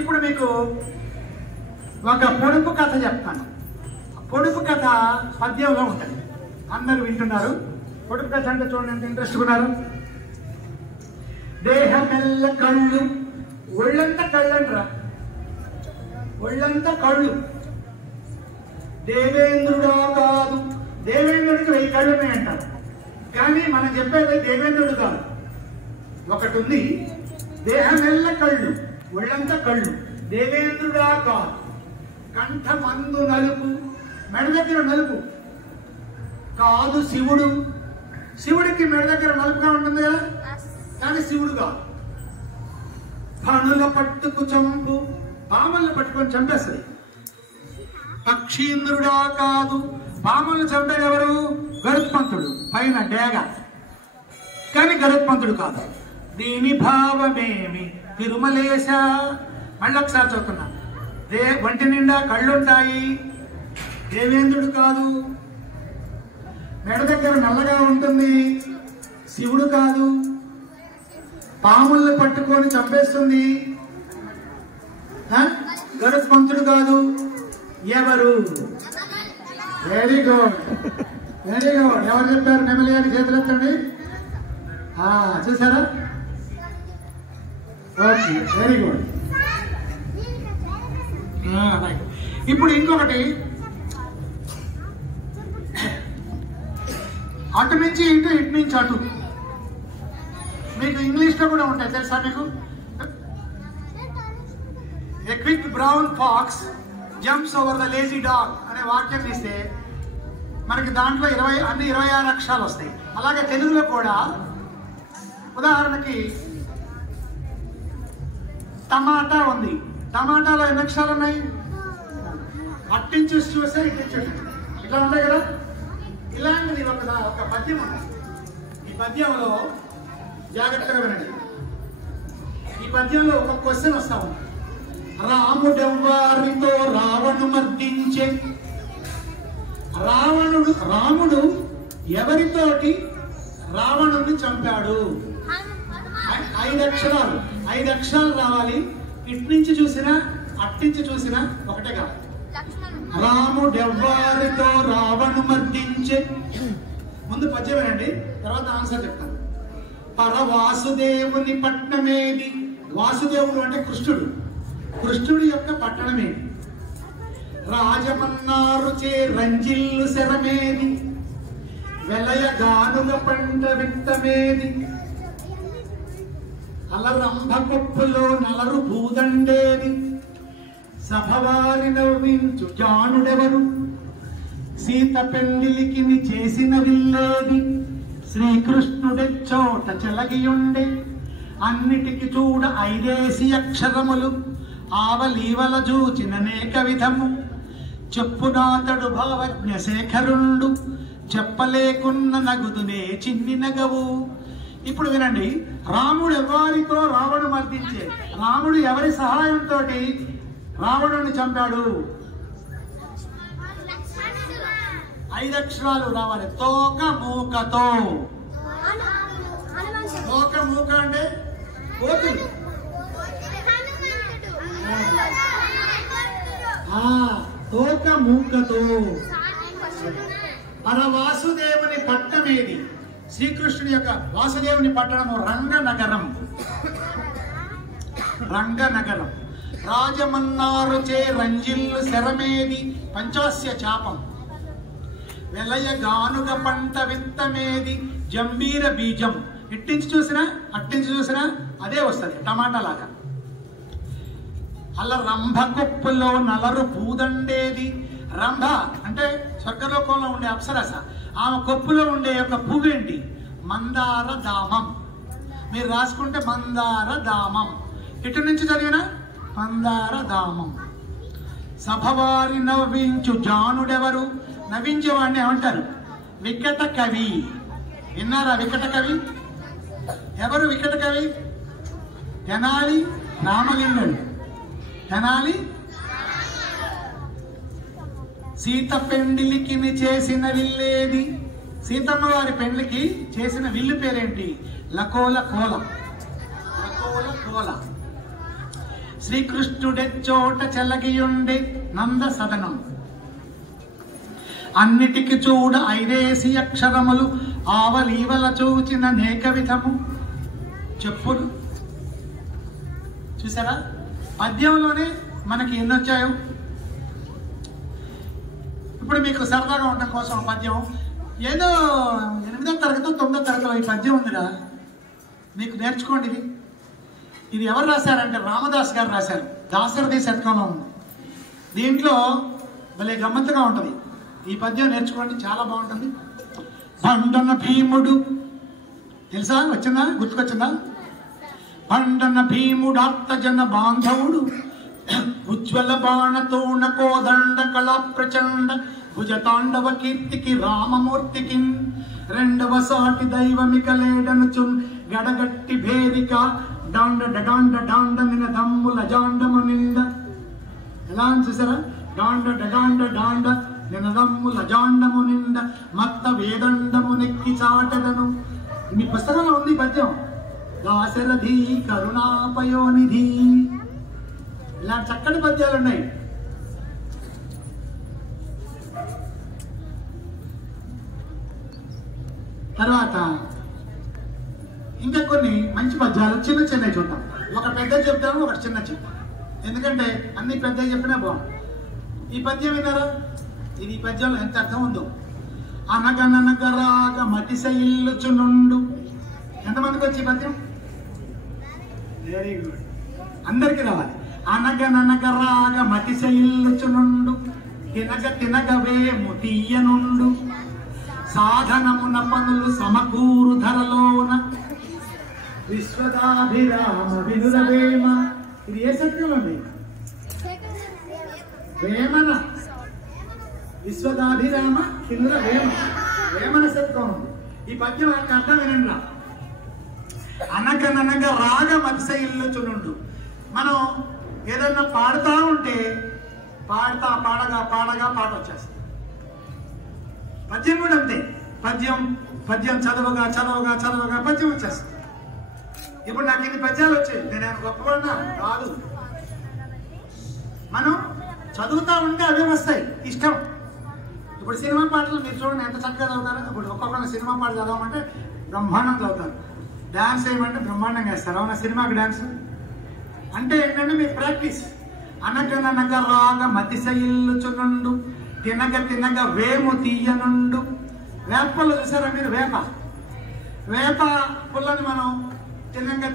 ఇప్పుడు మీకు ఒక పొడుపు కథ చెప్తాను. పొడుపు కథ పద్యంలో ఉంటుంది, అందరూ వింటున్నారు. పొడుపు కథ అంటే చూడండి ఎంత ఇంట్రెస్ట్ ఉన్నారు. దేహమెల్ల కళ్ళు, ఒళ్ళంతా కళ్ళంట్రా, ఒళ్ళంతా కళ్ళు. దేవేంద్రుడా కాదు, దేవేంద్రుడికి 1000 కళ్ళు ఉన్నాయంటారు, కానీ మనం చెప్పేది దేవేంద్రుడు కాదు. ఒకటి ఉంది, దేహమెల్ల కళ్ళు, ఒళ్ళంతా కళ్ళు, దేవేంద్రుడా కాదు. కంఠమందు నలుపు, మెడ దగ్గర నలుపు కాదు శివుడు. శివుడికి మెడ దగ్గర నలుపుగా ఉంటుంది కదా, కానీ శివుడు కాదు. పనుల పట్టుకు చంపు, పాములను పట్టుకొని చంపేస్తుంది. పక్షీంద్రుడా కాదు, పాములను చంపేది ఎవరు? గరుత్మంతుడు, పైన డేగ, కానీ గరుత్మంతుడు కాదు. దీని భావమేమి తిరుమలేశ. మళ్ళీ ఒకసారి చదువుతున్నా. ఒంటి నిండా కళ్ళుంటాయి, దేవేంద్రుడు కాదు. మెడ దగ్గర నల్లగా ఉంటుంది, శివుడు కాదు. పాముల్ని పట్టుకొని చంపేస్తుంది, గరుత్మంతుడు కాదు. ఎవరు? Very good, very good. ఎవరు చెప్పారు? నెమలి అని చేతులు ఎత్తండి. చూసారా? Okay, very good. ఇప్పుడు ఇంకొకటి, అటు నుంచి ఇటు, ఇటు నుంచి అటు. మీకు ఇంగ్లీష్లో కూడా ఉంటాయి తెలుసా మీకు? A quick brown fox jumps over the lazy dog అనే వాక్యం తీస్తే మనకి దాంట్లో 26 అక్షరాలు వస్తాయి. అలాగే తెలుగులో కూడా ఉదాహరణకి టమాటా ఉంది, టమాటాలో ఎన్ని అక్షరాలు ఉన్నాయి? అట్టించి చూస్తే ఇట్లా ఉంటాయి కదా. ఇలాంటిది ఒక పద్యం ఉంది. ఈ పద్యంలో జాగ్రత్తగా వినండి. ఈ పద్యంలో ఒక క్వశ్చన్ వస్తా ఉంది. రాముడెవ్వారితో రావణు మర్దించే. రాముడు ఎవరితోటి రావణుని చంపాడు? 5 అక్షరాలు, 5 అక్షరాలు రావాలి. ఇటు నుంచి చూసినా అట్టించి చూసినా ఒకటే కాదు. రాముడెవ్వారితో రావణు మర్దించే. ముందు పద్యం వినండి, తర్వాత ఆన్సర్ చెప్తాను. పరవాసుదేవుని పట్టణమేది. వాసుదేవుడు అంటే కృష్ణుడు, కృష్ణుడి యొక్క పట్టణమేది. రాజమన్నారు చే రంజిల్లు శరమేది. వెలయ గానుగ పంట విత్తమేది. అలరంభ కొప్పులో నలరు భూదండేది. సభవారి నవ్వించు జానుడెవరు. సీత పెళ్లికి చేసిన విల్లేది. శ్రీకృష్ణుడెచ్చోట చెలగియుండే. అన్నిటికి చూడ 5 అక్షరములు. ఆవలీవల చూచిననేక విధము. చెప్పునాతడు భావజ్ఞ శేఖరుండు. చెప్పలేకున్న నగుదునే చిన్ని నగవు. ఇప్పుడు వినండి. రాముడు ఎవరితో రావణు మర్దించే. రాముడు ఎవరి సహాయంతో రావణుని చంపాడు? 5 అక్షరాలు రావాలి. తోక మూకతో. తోక మూక అంటే కోతులు. తోక మూకతో. పరవాసుదేవుని పట్టణమేది. శ్రీకృష్ణుని యొక్క వాసుదేవుని పట్టణము రంగనగరం. రంగనగరం. రాజమన్నారు చే రంజిల్లు శరమేది. పంచాస్య చాపం. వెలయ గానుగ పంట విత్తమేది. జంబీర బీజం. ఇట్టించి చూసినా అట్టించి చూసినా అదే వస్తుంది, టమాటా లాగా. అలా రంభ కొప్పులో నలరు పూదండేది. రంభ అంటే స్వర్గలోకంలో ఉండే అప్సరస. ఆమె కొప్పులో ఉండే యొక్క పువ్వు ఏంటి? మందార దామం. మీరు రాసుకుంటే మందార దామం. ఇటు నుంచి చదివినా మందార దామం. సభవారి నవ్వించు జానుడెవరు? నవ్వించేవాడిని ఏమంటారు? వికట కవి. విన్నారా వికట కవి? ఎవరు వికట కవి? తెనాలి రామలింగడు. తెనాలి సీత పెండిలికి చేసిన విల్లేది? సీతమ్మ వారి పెండ్లికి చేసిన విల్లు పేరేంటి? లకోల కోల. లకోల కోల. శ్రీకృష్ణుడెచ్చోట చెలగియుండే నంద సదనం. అన్నిటికి చూడ ఐదేసి అక్షరములు ఆవలీవల చూచిన నేక విధము చెప్పులు. చూసారా పద్యంలోనే మనకి ఎన్ని వచ్చాయో. ఇప్పుడు మీకు సరదాగా ఉండడం కోసం పద్యం ఏదో 8వ తరగతి 9వ తరగతిలో ఈ పద్యం ఉందిరా, మీకు నేర్చుకోండి. ఇది ఎవరు రాశారంటే రామదాస్ గారు రాశారు. దాశరథి శతకంలో ఉంది. దీంట్లో భలే గమ్మత్తుగా ఉంటుంది. ఈ పద్యం నేర్చుకోండి, చాలా బాగుంటుంది. పండన భీముడు తెలుసా? వచ్చిందా? గుర్తుకొచ్చిందా? పండన భీముడు ఆర్తజన బాంధవుడు ఉజ్వల బాణతోణ కోదండ కళా ప్రచండ భుజతాండవ కీర్తికి రామమూర్తికి రెండవ సాటి దైవమిక లేడనుచున్ గడగట్టి భేరిక డాండ డగాండ డాండ నిన దమ్ముల జాండము నింద. ఎలా అని చూసారా? డాండ డగాండ డాండ నిన దమ్ముల జాండము నింద మత్త వేదండము నెక్కి చాటదను. మీ పుస్తకంలో ఉంది పద్యం. దాశరథి కరుణాపయోనిధి. ఇలాంటి చక్కటి పద్యాలు ఉన్నాయి. తర్వాత ఇంకా కొన్ని మంచి పద్యాలు చిన్న చిన్నవి చూద్దాం. ఒక పెద్ద చెప్తాను, ఒకటి చిన్న చెప్తాను. ఎందుకంటే అన్ని పెద్ద చెప్పినా బాగుంది. ఈ పద్యం విన్నారా? ఇది ఈ పద్యంలో ఎంత అర్థం ఉందో. అనగననగరాగ మతిస ఇల్లుచునుండు. ఎంతమందికి వచ్చి పద్యం? వెరీ గుడ్, అందరికీ రావాలి. అనగననగరాగ మతిస ఇల్లుచునుండు తినగ తినగవేము తీయనుండు సాధనమున పనులు సమకూరు ధరలోన విశ్వదాభిరామ వినురవేమ. ఇది ఏ శతకంలో ఉంది? వేమన. విశ్వదాభిరామ వినుర వేమ, వేమన శతకం ఉంది. ఈ పద్యం యొక్క అర్థం వినండి. అనగననగ రాగ మతిస ఇల్లుచునుండు. మనం ఏదన్నా పాడుతూ ఉంటే పాడగా పాట వచ్చేస్తుంది. పద్యం కూడా అంతే. పద్యం చదవగా పద్యం వచ్చేస్తుంది. ఇప్పుడు నాకు ఇన్ని పద్యాలు వచ్చాయి, నేను గొప్పవాడినా కాదు. మనం చదువుతా ఉంటే అవే వస్తాయి, ఇష్టం. ఇప్పుడు సినిమా పాటలు మీరు చూడండి ఎంత చక్కగా చదువుతారు. ఇప్పుడు ఒక్కొక్కరు సినిమా పాట చదవమంటే బ్రహ్మాండం చదువుతారు. డాన్స్ వేయమంటే బ్రహ్మాండంగా వేస్తారు. అవునా? సినిమాకి డాన్స్ అంటే ఏంటంటే మీకు ప్రాక్టీస్. అనగననగ రాగ మతిస ఇల్లుచునుండు తినగ తినగ వేము తీయనుండు. వేపలు చూసారా మీరు? వేప పుల్లని మనం తినంగా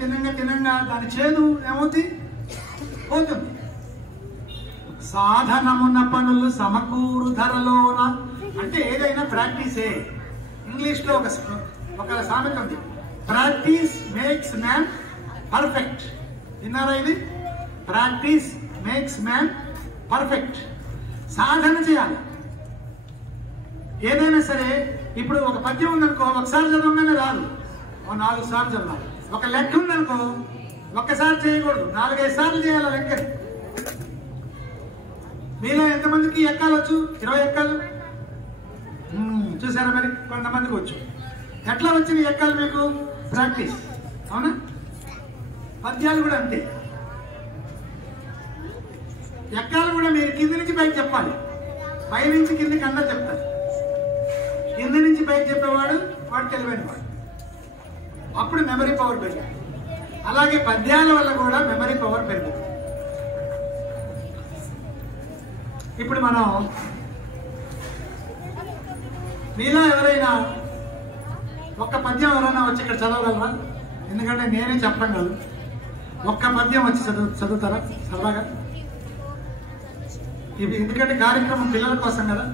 దాని చేదు ఏమవుతుంది? పోతుంది. సాధనమున పనులు సమకూరు ధరలోన. అంటే ఏదైనా ప్రాక్టీసే. ఇంగ్లీష్లో ఒక సామెత ఉంది, ప్రాక్టీస్ మేక్స్ మ్యాన్ పర్ఫెక్ట్. విన్నారా ఇది? Practice makes man perfect. సాధన చేయాలి ఏదైనా సరే. ఇప్పుడు ఒక పద్యం ఉందనుకో, ఒకసారి చదవగానే రాదు, 4 సార్లు చదవాలి. ఒక లెక్క ఉందనుకో, ఒక్కసారి చేయకూడదు, 4-5 సార్లు చేయాలి లెక్కని. మీలో ఎంతమందికి ఎక్కాలు వచ్చు? 20 ఎక్కాలు చూసారా? మరి కొంతమందికి వచ్చు. ఎట్లా వచ్చింది ఎక్కాలు మీకు? ప్రాక్టీస్. అవునా? పద్యాలు కూడా అంతే. ఎక్కాలు కూడా మీరు కింది నుంచి పైకి చెప్పాలి, పై నుంచి కిందికి అందరూ చెప్తారు. కింది నుంచి పైకి చెప్పేవాడు వాడు తెలివైన వాడు. అప్పుడు మెమరీ పవర్ పెరుగుతుంది. అలాగే పద్యాల వల్ల కూడా మెమరీ పవర్ పెరుగుతుంది. ఇప్పుడు మనం మీలో ఎవరైనా ఒక్క పద్యం ఎవరైనా వచ్చి ఇక్కడ చదవగలరా? ఎందుకంటే నేనే చెప్పడం కాదు, ఒక్క పద్యం వచ్చి చదువుతారా సరదాగా? ఇది ఎందుకంటే కార్యక్రమం పిల్లల కోసం కదా.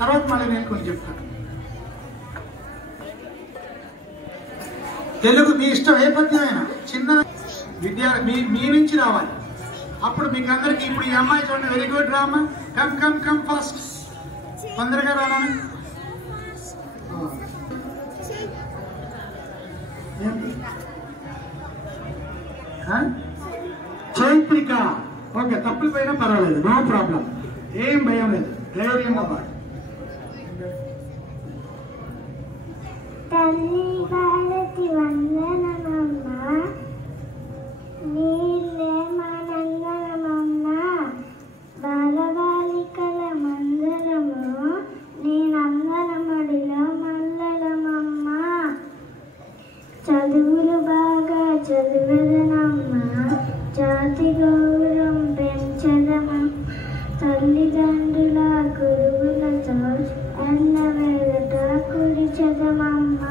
తర్వాత మళ్ళీ నేను కొన్ని చెప్తాను. తెలుగు మీ ఇష్టం, ఏ పద్యమైనా చిన్న మీ నుంచి రావాలి. అప్పుడు మీకు అందరికి ఇప్పుడు ఈ అమ్మాయి చూడండి, very good Rama, come come come fast, తొందరగా రానా. చైత్రిక, ఓకే, తప్పులు పోయినా పర్వాలేదు, నో ప్రాబ్లం, ఏం భయం లేదు, ధైర్యంగా పాడు. తల్లి భారతి వందనమమ్మ, నీళ్ళే మానందనమమ్మ, బాలబాలికల మందరము, నేనందనమడిలో మల్లలమమ్మ, చదువులు బాగా చదువుదనమ్మ, జాతి గౌరవం పెంచదమ, తల్లిదండ్రుల గురువులతో ఎన్న వేదట కుడిచదమమ్మ.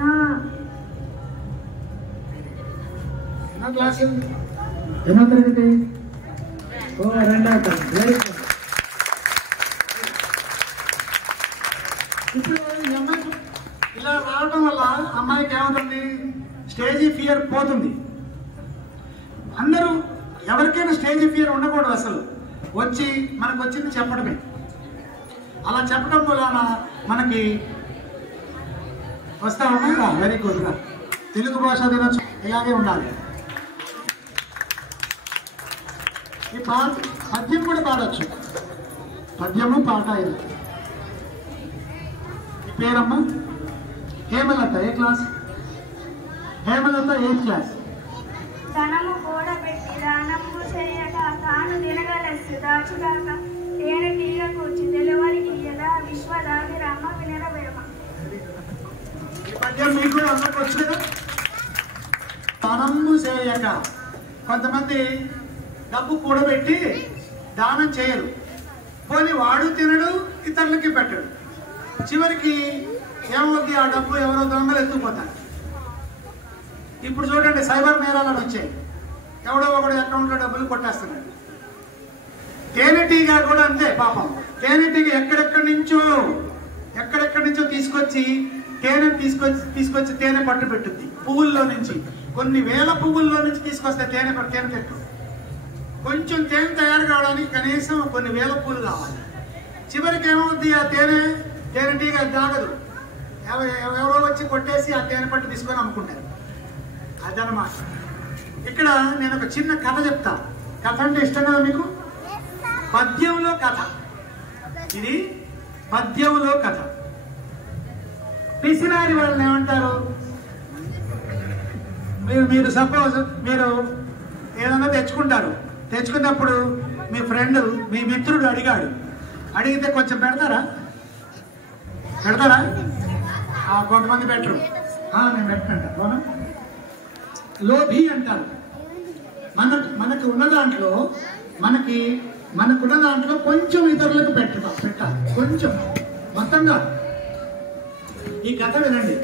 క్లాస్ ఎన్నో తరగతి? ఓ, 2వ తరగతి. Very good. ఇప్పుడు ఈ అమ్మాయి ఇలా రావడం వల్ల అమ్మాయికి ఏమవుతుంది? స్టేజీ ఫియర్ పోతుంది. అందరూ ఎవరికైనా స్టేజీ ఫియర్ ఉండకూడదు, అసలు వచ్చి మనకు వచ్చింది చెప్పడమే. అలా చెప్పడం వలన మనకి వస్తామా? వెరీ గుడ్ రా. తెలుగు భాష దినోత్సవం ఇలాగే ఉండాలి. ఈ పద్యం కూడా పాడచ్చు, పద్యము పాట. ఇది ఈ పేరమ్మా హేమలత, ఏ క్లాస్? Hemalatha 8th class. ధనము కూడబెట్టి దానము చేయక, తాను తినగలెస్సు దాచుగాక, తేనె తీగ కూర్చి తెలువరికి ఎలా, విశ్వదాభిరామ వినరవేమ. ఈ పద్యం మీకు కూడా అందరికి వచ్చు కదా. ధనము చేయక, కొంతమంది డబ్బు కూడబెట్టి దానం చేయరు, పోనీ వాడు తినడు, ఇతరులకి పెట్టడు, చివరికి ఏమవుద్ది? ఆ డబ్బు ఎవరో దొంగలు ఎత్తుకుపోతారు. ఇప్పుడు చూడండి, సైబర్ నేరాలను వచ్చాయి, ఎవడో ఒకడు అకౌంట్లో డబ్బులు కొట్టేస్తున్నాడు. తేనెటీగ కూడా అంతే పాపం. తేనెటీగ ఎక్కడెక్కడి నుంచో తీసుకొచ్చి తీసుకొచ్చి తేనె పట్టు పెట్టుద్ది. పువ్వుల్లో నుంచి, కొన్ని వేల పువ్వుల్లో నుంచి తీసుకొస్తే తేనె చెట్టు. కొంచెం తేనె తయారు కావడానికి కనీసం కొన్ని వేల పూలు కావాలి. చివరికి ఏమవుద్ది? ఆ తేనెటీగ దాగదు, ఎవరో వచ్చి కొట్టేసి ఆ తేనె పట్టు తీసుకొని అమ్ముకుంటారు. అదనమాట. ఇక్కడ నేను ఒక చిన్న కథ చెప్తా. కథ అంటే ఇష్టం కదా మీకు? పద్యంలో కథ. ఇది పద్యంలో కథ. పిసినారి వాళ్ళని ఏమంటారు? మీరు సపోజ్ మీరు ఏదైనా తెచ్చుకున్నప్పుడు మీ ఫ్రెండ్, మీ మిత్రుడు అడిగితే కొంచెం పెడతారా? కొంతమంది పెట్టరు. నేను పెట్టంట. లోభి అంటారు. మనకున్న దాంట్లో కొంచెం ఇతరులకు పెట్టాలి, కొంచెం, మొత్తంగా. ఈ కథ వినండి.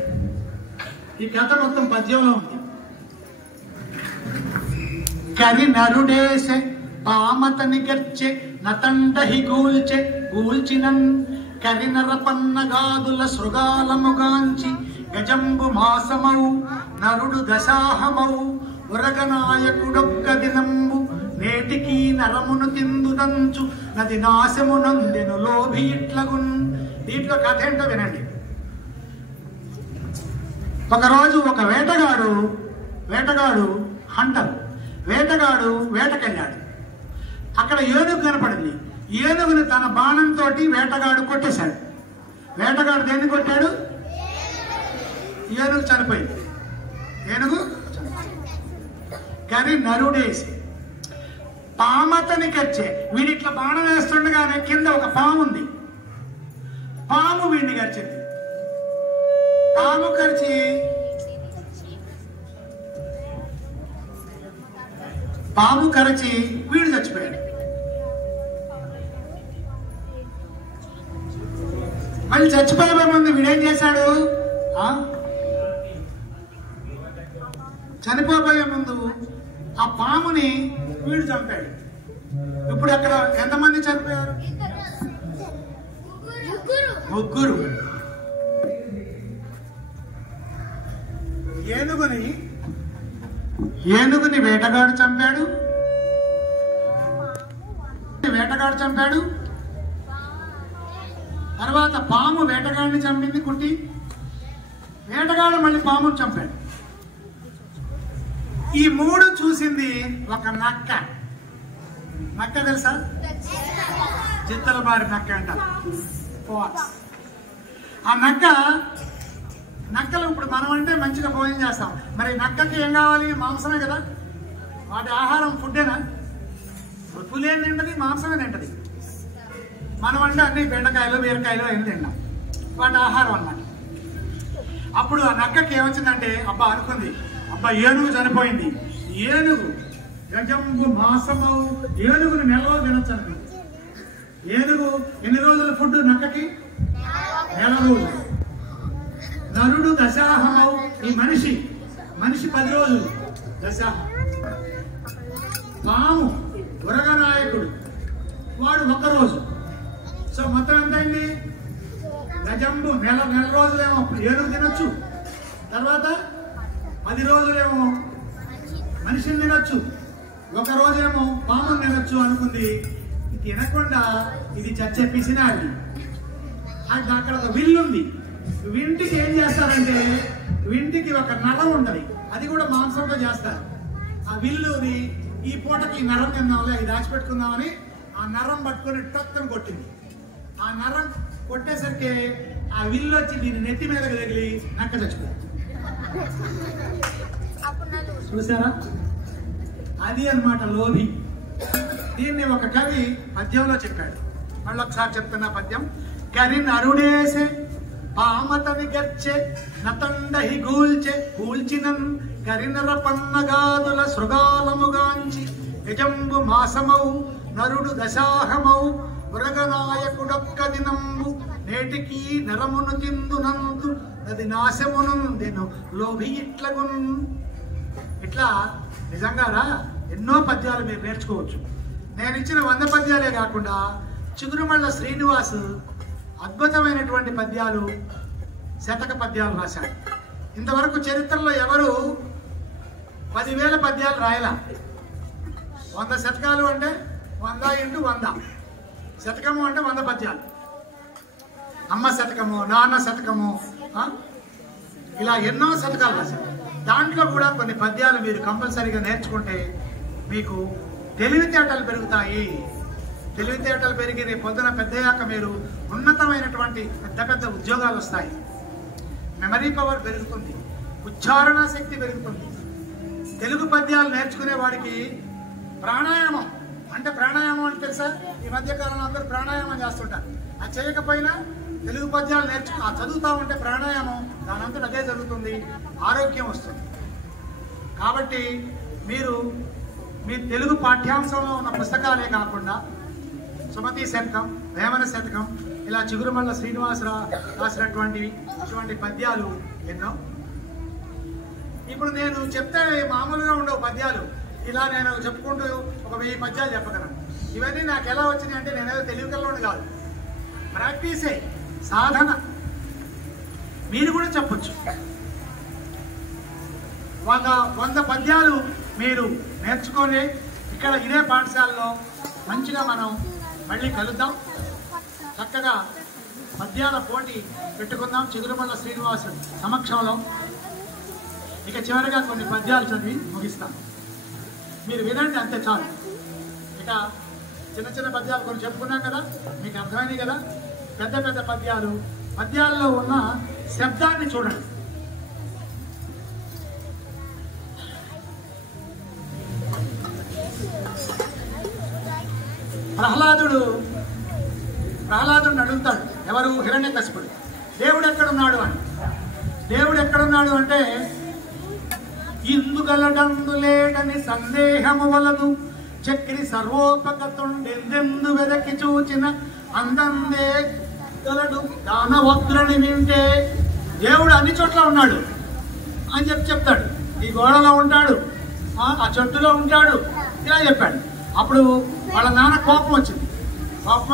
ఈ కథ మొత్తం పద్యంలో ఉంది. కవి నరుడేసే పామతని గర్చె నతండహి గూల్చినన్ కరి నరపన్నగాదుల సృగాలముగాంచి గజంబు మాసమౌ నరుడు దశాహమౌ ఉరగనాయకుడొక్క దినంబు నేటికి నరమును తిందుదంచు నది నాశమునందెను లోభి ఇట్లగున్. దీంట్లో కథ ఏంటో వినండి. ఒకరోజు ఒక వేటగాడు వేటకెళ్ళాడు. అక్కడ ఏనుగు కనపడింది. ఏనుగుని తన బాణంతో వేటగాడు కొట్టేశాడు. వేటగాడు దేన్ని కొట్టాడు? ఏనుగు చనిపోయింది. కానీ నరుడేసి పామతని కరిచే, వీడిట్లా బాణం వేస్తుండగానే కింద ఒక పాము ఉంది. పాము వీడిని కరిచింది. పాము కరిచి వీడు చచ్చిపోయాడు. మళ్ళీ చచ్చిపోయే ముందు వీడేం చేశాడు? చనిపోబోయే ముందు ఆ పాముని వీడు చంపాడు. ఇప్పుడు అక్కడ ఎంతమంది చనిపోయారు? ముగ్గురు. ఏనుగుని వేటగాడు చంపాడు. వేటగాడు చంపాడు, తర్వాత పాము వేటగాడిని చంపింది కుట్టి, వేటగాడు మళ్ళీ పామును చంపాడు. ఈ మూడు చూసింది ఒక నక్క. నక్క తెలుసా? చిత్తల బారి నక్క అంటారు. ఆ నక్కలు ఇప్పుడు మనం అంటే మంచిగా భోజనం చేస్తాం, మరి నక్కకి ఏం కావాలి? మాంసమే కదా. వాటి ఆహారం ఫుడ్డేనా? పులి ఏం తింటది? మాంసమే తింటది. మనం అంటే అన్ని బెండకాయలు బీరకాయలు ఏం తింటాం, వాటి ఆహారం అన్నమాట. అప్పుడు ఆ నక్కకి ఏమొచ్చిందంటే అబ్బా అనుకుంది, అబ్బా ఏనుగు చనిపోయింది, ఏనుగు గజంబు మాసమవు, ఏనుగుని నెల రోజులు తినొచ్చు అనుకుంది. ఏనుగు ఎన్ని రోజుల ఫుడ్ నక్కకి? నెల రోజులు. నరుడు దశాహమవు, ఈ మనిషి 10 రోజులు దశాహం. పాము ఉరగనాయకుడు వాడు 1 రోజు. సో మొత్తం ఎంతైంది? గజంబు నెల రోజులేమో ఏనుగు తినొచ్చు, తర్వాత 10 రోజులేమో మనిషిని తినొచ్చు, 1 రోజేమో పామును తినొచ్చు అనుకుంది. తినకుండా ఇది చచ్చే పిసినాది. అక్కడ ఒక విల్లు ఉంది. వింటికి ఏం చేస్తారంటే వింటికి ఒక నరం ఉంటది, అది కూడా మాంసంతో చేస్తారు. ఆ విల్లుని ఈ పూటకి నరం తిందాంలే, ఇది దాచిపెట్టుకుందామని ఆ నరం పట్టుకొని టక్కని కొట్టింది. ఆ నరం కొట్టేసరికి ఆ విల్లు వచ్చి దీని నెత్తి మీదకి తగిలి నక్క చచ్చిపోయింది. చూసారా? అది అన్నమాట లోభి. దీన్ని ఒక కవి పద్యంలో చెప్పాడు. మళ్ళీ ఒకసారి చెప్తున్నా పద్యం. కరిన్ అరుడేసే పామతని గర్చె నతండహి గూల్చె కూల్చినన్ కరినర పన్నగాదుల సృగాలముగాంచి యజంబు మాసమౌ నరుడు దశాహమౌ ఉరగనాయకుడొక్క దినంబు నేటికి నరమును తిందునందు అది నాశమునుందెను లోభి ఇట్లగున్. ఇట్లా నిజంగారా ఎన్నో పద్యాలు మీరు నేర్చుకోవచ్చు. నేను ఇచ్చిన 100 పద్యాలే కాకుండా చిగురుమళ్ళ శ్రీనివాస్ అద్భుతమైనటువంటి పద్యాలు, శతక పద్యాలు రాశాడు. ఇంతవరకు చరిత్రలో ఎవరు 10,000 పద్యాలు రాయలా. 100 శతకాలు అంటే 100 × 100 శతకము అంటే 100 పద్యాలు. అమ్మ శతకము, నాన్న శతకము, ఇలా ఎన్నో శతకాలు రాశారు. దాంట్లో కూడా కొన్ని పద్యాలు మీరు కంపల్సరీగా నేర్చుకుంటే మీకు తెలివితేటలు పెరుగుతాయి. తెలివితేటలు పెరిగి రేపు పొద్దున పెద్దయ్యాక మీరు ఉన్నతమైనటువంటి పెద్ద ఉద్యోగాలు వస్తాయి. మెమరీ పవర్ పెరుగుతుంది, ఉచ్చారణ శక్తి పెరుగుతుంది. తెలుగు పద్యాలు నేర్చుకునే వాడికి ప్రాణాయామం అంటే తెలుసా? ఈ మధ్యకాలంలో అందరూ ప్రాణాయామం చేస్తుంటారు. అది చేయకపోయినా తెలుగు పద్యాలు చదువుతూ ఉంటే ప్రాణాయామం దానంతట అదే జరుగుతుంది, ఆరోగ్యం వస్తుంది. కాబట్టి మీరు మీ తెలుగు పాఠ్యాంశంలో ఉన్న పుస్తకాలే కాకుండా సుమతి శతకం, వేమన శతకం, ఇలా చిగురుమల్ల శ్రీనివాసరావు రాసినటువంటి పద్యాలు ఎన్నో. ఇప్పుడు నేను చెప్తే మామూలుగా ఉండవు పద్యాలు, ఇలా నేను చెప్పుకుంటూ ఒక 1000 పద్యాలు చెప్పగలను. ఇవన్నీ నాకు ఎలా వచ్చినాయి అంటే నేనేదో తెలివికల్లోని కాదు, ప్రాక్టీసే, సాధన. మీరు కూడా చెప్పచ్చు. 100 పద్యాలు మీరు నేర్చుకొని ఇక్కడ ఇదే పాఠశాలలో మంచిగా మనం మళ్ళీ కలుద్దాం. చక్కగా పద్యాల పోటీ పెట్టుకుందాం చిగురుమల్ల శ్రీనివాసు సమక్షంలో. ఇక చివరిగా కొన్ని పద్యాలు చదివి ముగిస్తాం. మీరు వినండి, అంతే చాలు. ఇక చిన్న పద్యాలు కొన్ని చెప్పుకున్నాం కదా, మీకు అర్థమైంది కదా. పెద్ద పద్యాల్లో ఉన్న శబ్దాన్ని చూడండి. ప్రహ్లాదుడు అడుగుతాడు, ఎవరు? హిరణ్యకశిపుడు, దేవుడు ఎక్కడున్నాడు అని. దేవుడు ఎక్కడున్నాడు అంటే ఇందుగలడందు లేడని సందేహము వలదు చక్రి సర్వోపగతుండెందెందు వెదకి చూచిన అందందే గలడు దానవక్రుని వింటే. దేవుడు అన్ని చోట్ల ఉన్నాడు అని చెప్తాడు. ఈ గోడలో ఉంటాడు, ఆ చెట్టులో ఉంటాడు, ఇలా చెప్పాడు. అప్పుడు వాళ్ళ నాన్న కోపం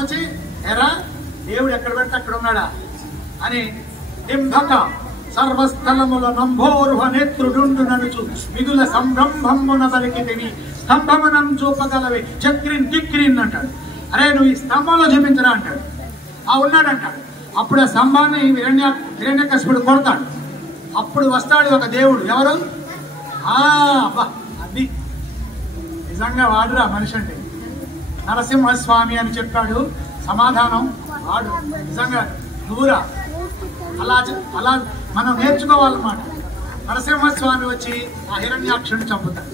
వచ్చి ఎరా దేవుడు ఎక్కడ పెడితే అక్కడ ఉన్నాడా అని డింభక సర్వస్థలముల నంభోరుహ నేత్రుడుండు ననుచు మిగుల సంభ్రంభమున బలికితివి స్తంభమనం చూపగలవి చక్రిన్ దిక్రిన్ అంటాడు. అరే నువ్వు ఈ స్తంభంలో చూపించరా అంటాడు. ఉన్నాడు అంటాడు. అప్పుడు ఆ స్తంభాన్ని హిరణ్యకశిపుడు కొడతాడు. అప్పుడు వస్తాడు ఒక దేవుడు. ఎవరు? అబ్బా అది నిజంగా వాడురా మనిషి అంటే. నరసింహస్వామి అని చెప్పాడు. సమాధానం వాడు. నిజంగా నువ్వురా. అలా మనం నేర్చుకోవాలన్నమాట. నరసింహస్వామి వచ్చి ఆ హిరణ్యాక్షుని చంపుతాడు.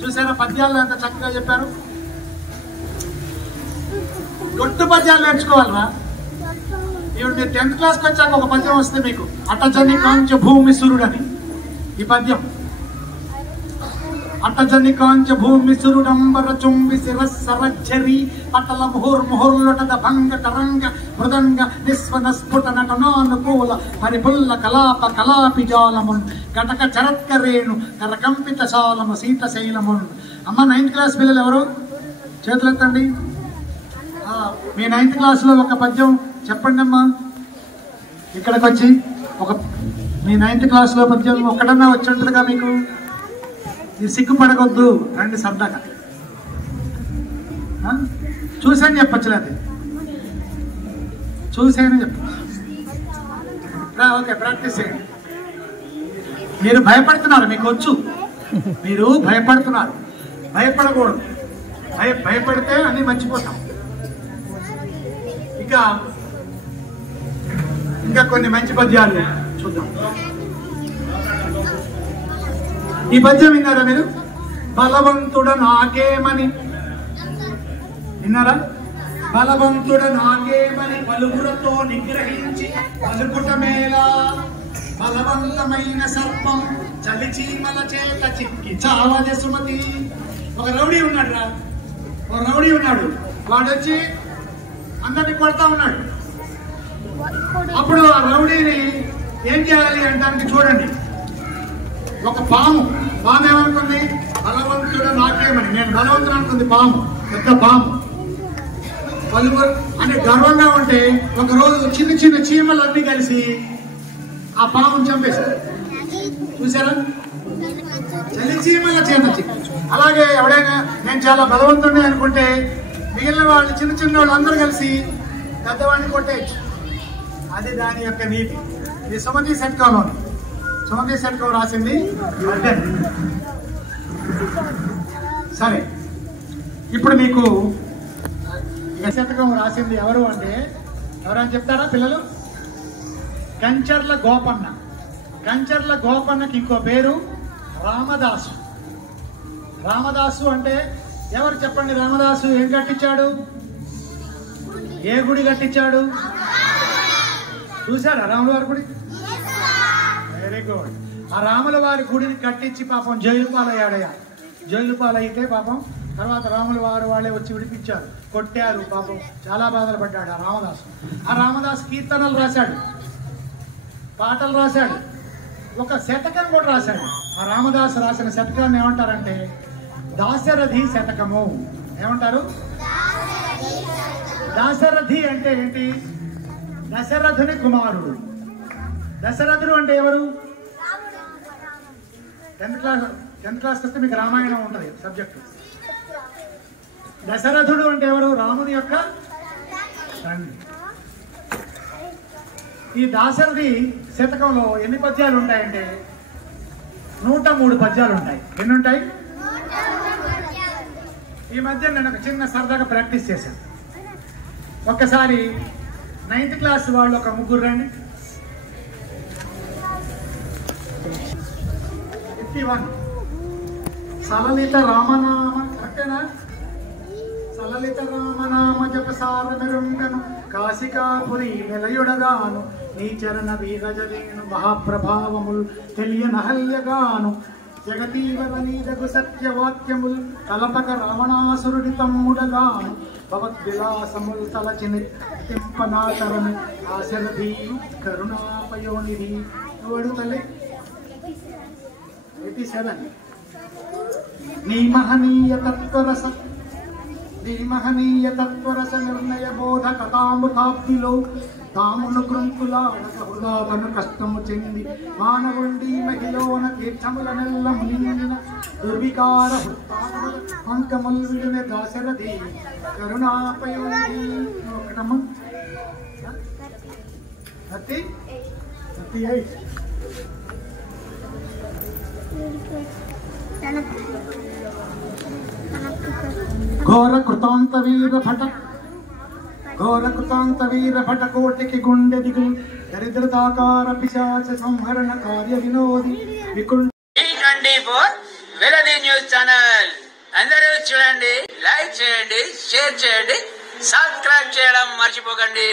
చూసారా పద్యాల్లో ఎంత చక్కగా చెప్పారు. గొట్టు పద్యాలు నేర్చుకోవాలరా. ఇప్పుడు మీరు 10th క్లాస్కి వచ్చాక ఒక పద్యం వస్తే మీకు అటజని కాంచ భూమి సురుడని. ఈ పద్యం అటజని కాంచ భూమి సురుడంబర చుంబి శిరస్సరచ్చరి పటల ముహుర్ముహుర్లుటద భంగ తరంగ మృదంగ నిస్వన స్ఫుట నటనానుకూల పరిపుల్ల కలాప కలాపి జాలమున్ కటక చరత్కరేణు కరకంపిత శాలము శీతశైలమున్. అమ్మ 9th క్లాస్ పిల్లలు ఎవరు? చేతులు ఎత్తండి. మీ 9th క్లాస్లో ఒక పద్యం చెప్పండి అమ్మా. ఇక్కడికి వచ్చి మీ 9th క్లాస్లో పద్యం ఒక్కడన్నా వచ్చి ఉంటుందిగా మీకు. మీరు సిగ్గుపడగొద్దు, రండి సరదాగా. చూసాను చెప్పచ్చు, లేదా చూసాను చెప్పచ్చు. ఓకే, ప్రాక్టీస్ చేయండి. మీరు భయపడుతున్నారు, మీకు వచ్చు. మీరు భయపడుతున్నారు, భయపడకూడదు. భయపడితే అన్నీ మర్చిపోతాం. ఇంకా కొన్ని మంచి పద్యాలు చూద్దాం. ఈ పద్యం విన్నారా మీరు? బలవంతుడ నాకేమని విన్నారా? బలవంతుడ నాకేమని పలుగురతో నిగ్రహించి పలుకుట మేళా బలవంతమైన సర్పం చలిచీమల చేత చిక్కి చావజ సుమతి. ఒక రౌడీ ఉన్నాడు రా, ఒక రౌడీ ఉన్నాడు. వాడు వచ్చి అందరినీ కొడతా ఉన్నాడు. అప్పుడు ఆ రౌడీని ఏం చేయాలి అంటానికి చూడండి. ఒక పాము ఏమనుకుంది? బలవంతుడు నాకేమని. నేను బలవంతుడు అనుకుంది. పాము, పెద్ద పాము. పలువురు అంటే గర్వంగా ఉంటే ఒక రోజు చిన్న చిన్న చీమలన్నీ కలిసి ఆ పాముని చంపేశారు. చూసారా? చలి చీమల చేత. అలాగే ఎవడైనా నేను చాలా బలవంతుడిని అనుకుంటే మిగిలిన వాళ్ళు చిన్న చిన్న వాళ్ళు అందరూ కలిసి పెద్దవాడిని కొట్టేయచ్చు. అది దాని యొక్క నీతి. ఇది సుమతి శతకం రాసింది. సరే, ఇప్పుడు మీకు శతకం రాసింది ఎవరు అంటే ఎవరని చెప్తారా పిల్లలు? కంచర్ల గోపన్న. కంచర్ల గోపన్నకి ఇంకో పేరు రామదాసు. రామదాసు అంటే ఎవరు చెప్పండి? రామదాసు ఏం కట్టించాడు? ఏ గుడి కట్టించాడు? చూసారా రాముల వారి గుడి? Very good. ఆ రాముల వారి గుడిని కట్టించి పాపం జైలు పాలయ్యాడయ్యా. జైలు పాలైతే పాపం తర్వాత రాముల వారు వాళ్ళే వచ్చి విడిపించారు. కొట్టారు, పాపం చాలా బాధలు పడ్డాడు ఆ రామదాసు. ఆ రామదాసు కీర్తనలు రాశాడు, పాటలు రాశాడు, ఒక శతకం కూడా రాశాడు. ఆ రామదాసు రాసిన శతకాన్ని ఏమంటారంటే దాశరథి శతకము. ఏమంటారు? దాశరథి అంటే ఏంటి? దశరథుని కుమారుడు. దశరథుడు అంటే ఎవరు? 10th క్లాస్ వస్తే మీకు రామాయణం ఉంటుంది సబ్జెక్టు. దశరథుడు అంటే ఎవరు? రాముని యొక్క తండ్రి. ఈ దాశరథి శతకంలో ఎన్ని పద్యాలు ఉంటాయంటే 103 పద్యాలు ఉంటాయి. ఎన్ని ఉంటాయి? ఈ మధ్య నేను ఒక చిన్న సరదాగా ప్రాక్టీస్ చేశాను. ఒక్కసారి 9th క్లాస్ వాళ్ళు ఒక ముగ్గురు రండి. 51 సలలిత రామనామ. కరెక్టేనా? సలలిత రామనామ జపసార మెరుంగను కాశికాపురి నిలయుడగాను నీ చరణ వీరజలేను మహాప్రభావములు తెలియనహల్యగాను జగతీవర నీదగు సత్యవాక్యములు తలపక రావణాసురుడి తమ్ముడగాను భవద్విలాసములు తలచిని తింపనాతరని ఆశరథి కరుణాపయోనిధి. ఎవడు తల్లి? 87 నీ మహనీయ తత్వరస శ్రీమహనీయ తత్వరస నిర్ణయ బోధ కథామృతాబ్దిలో తామును కృంకులాడక హృదాతను కష్టము చెంది మానవుండి మహిళోన తీర్థముల నెల్ల మునిగిన దుర్వికార హృత్తాత్మల పంకముల్ విడిన దాశరథి కరుణాపయోగి ఒకటమ్మ 38 ఘోర కృతాంత వీర భట కోటికి గుండె దిగులు దరిద్రతాకార పిశాచ సంహరణ కార్య వినోది వికుంఠ వెలది న్యూస్ ఛానల్ అందరూ చూడండి, లైక్ చేయండి, షేర్ చేయండి, సబ్స్క్రైబ్ చేయడం మర్చిపోకండి.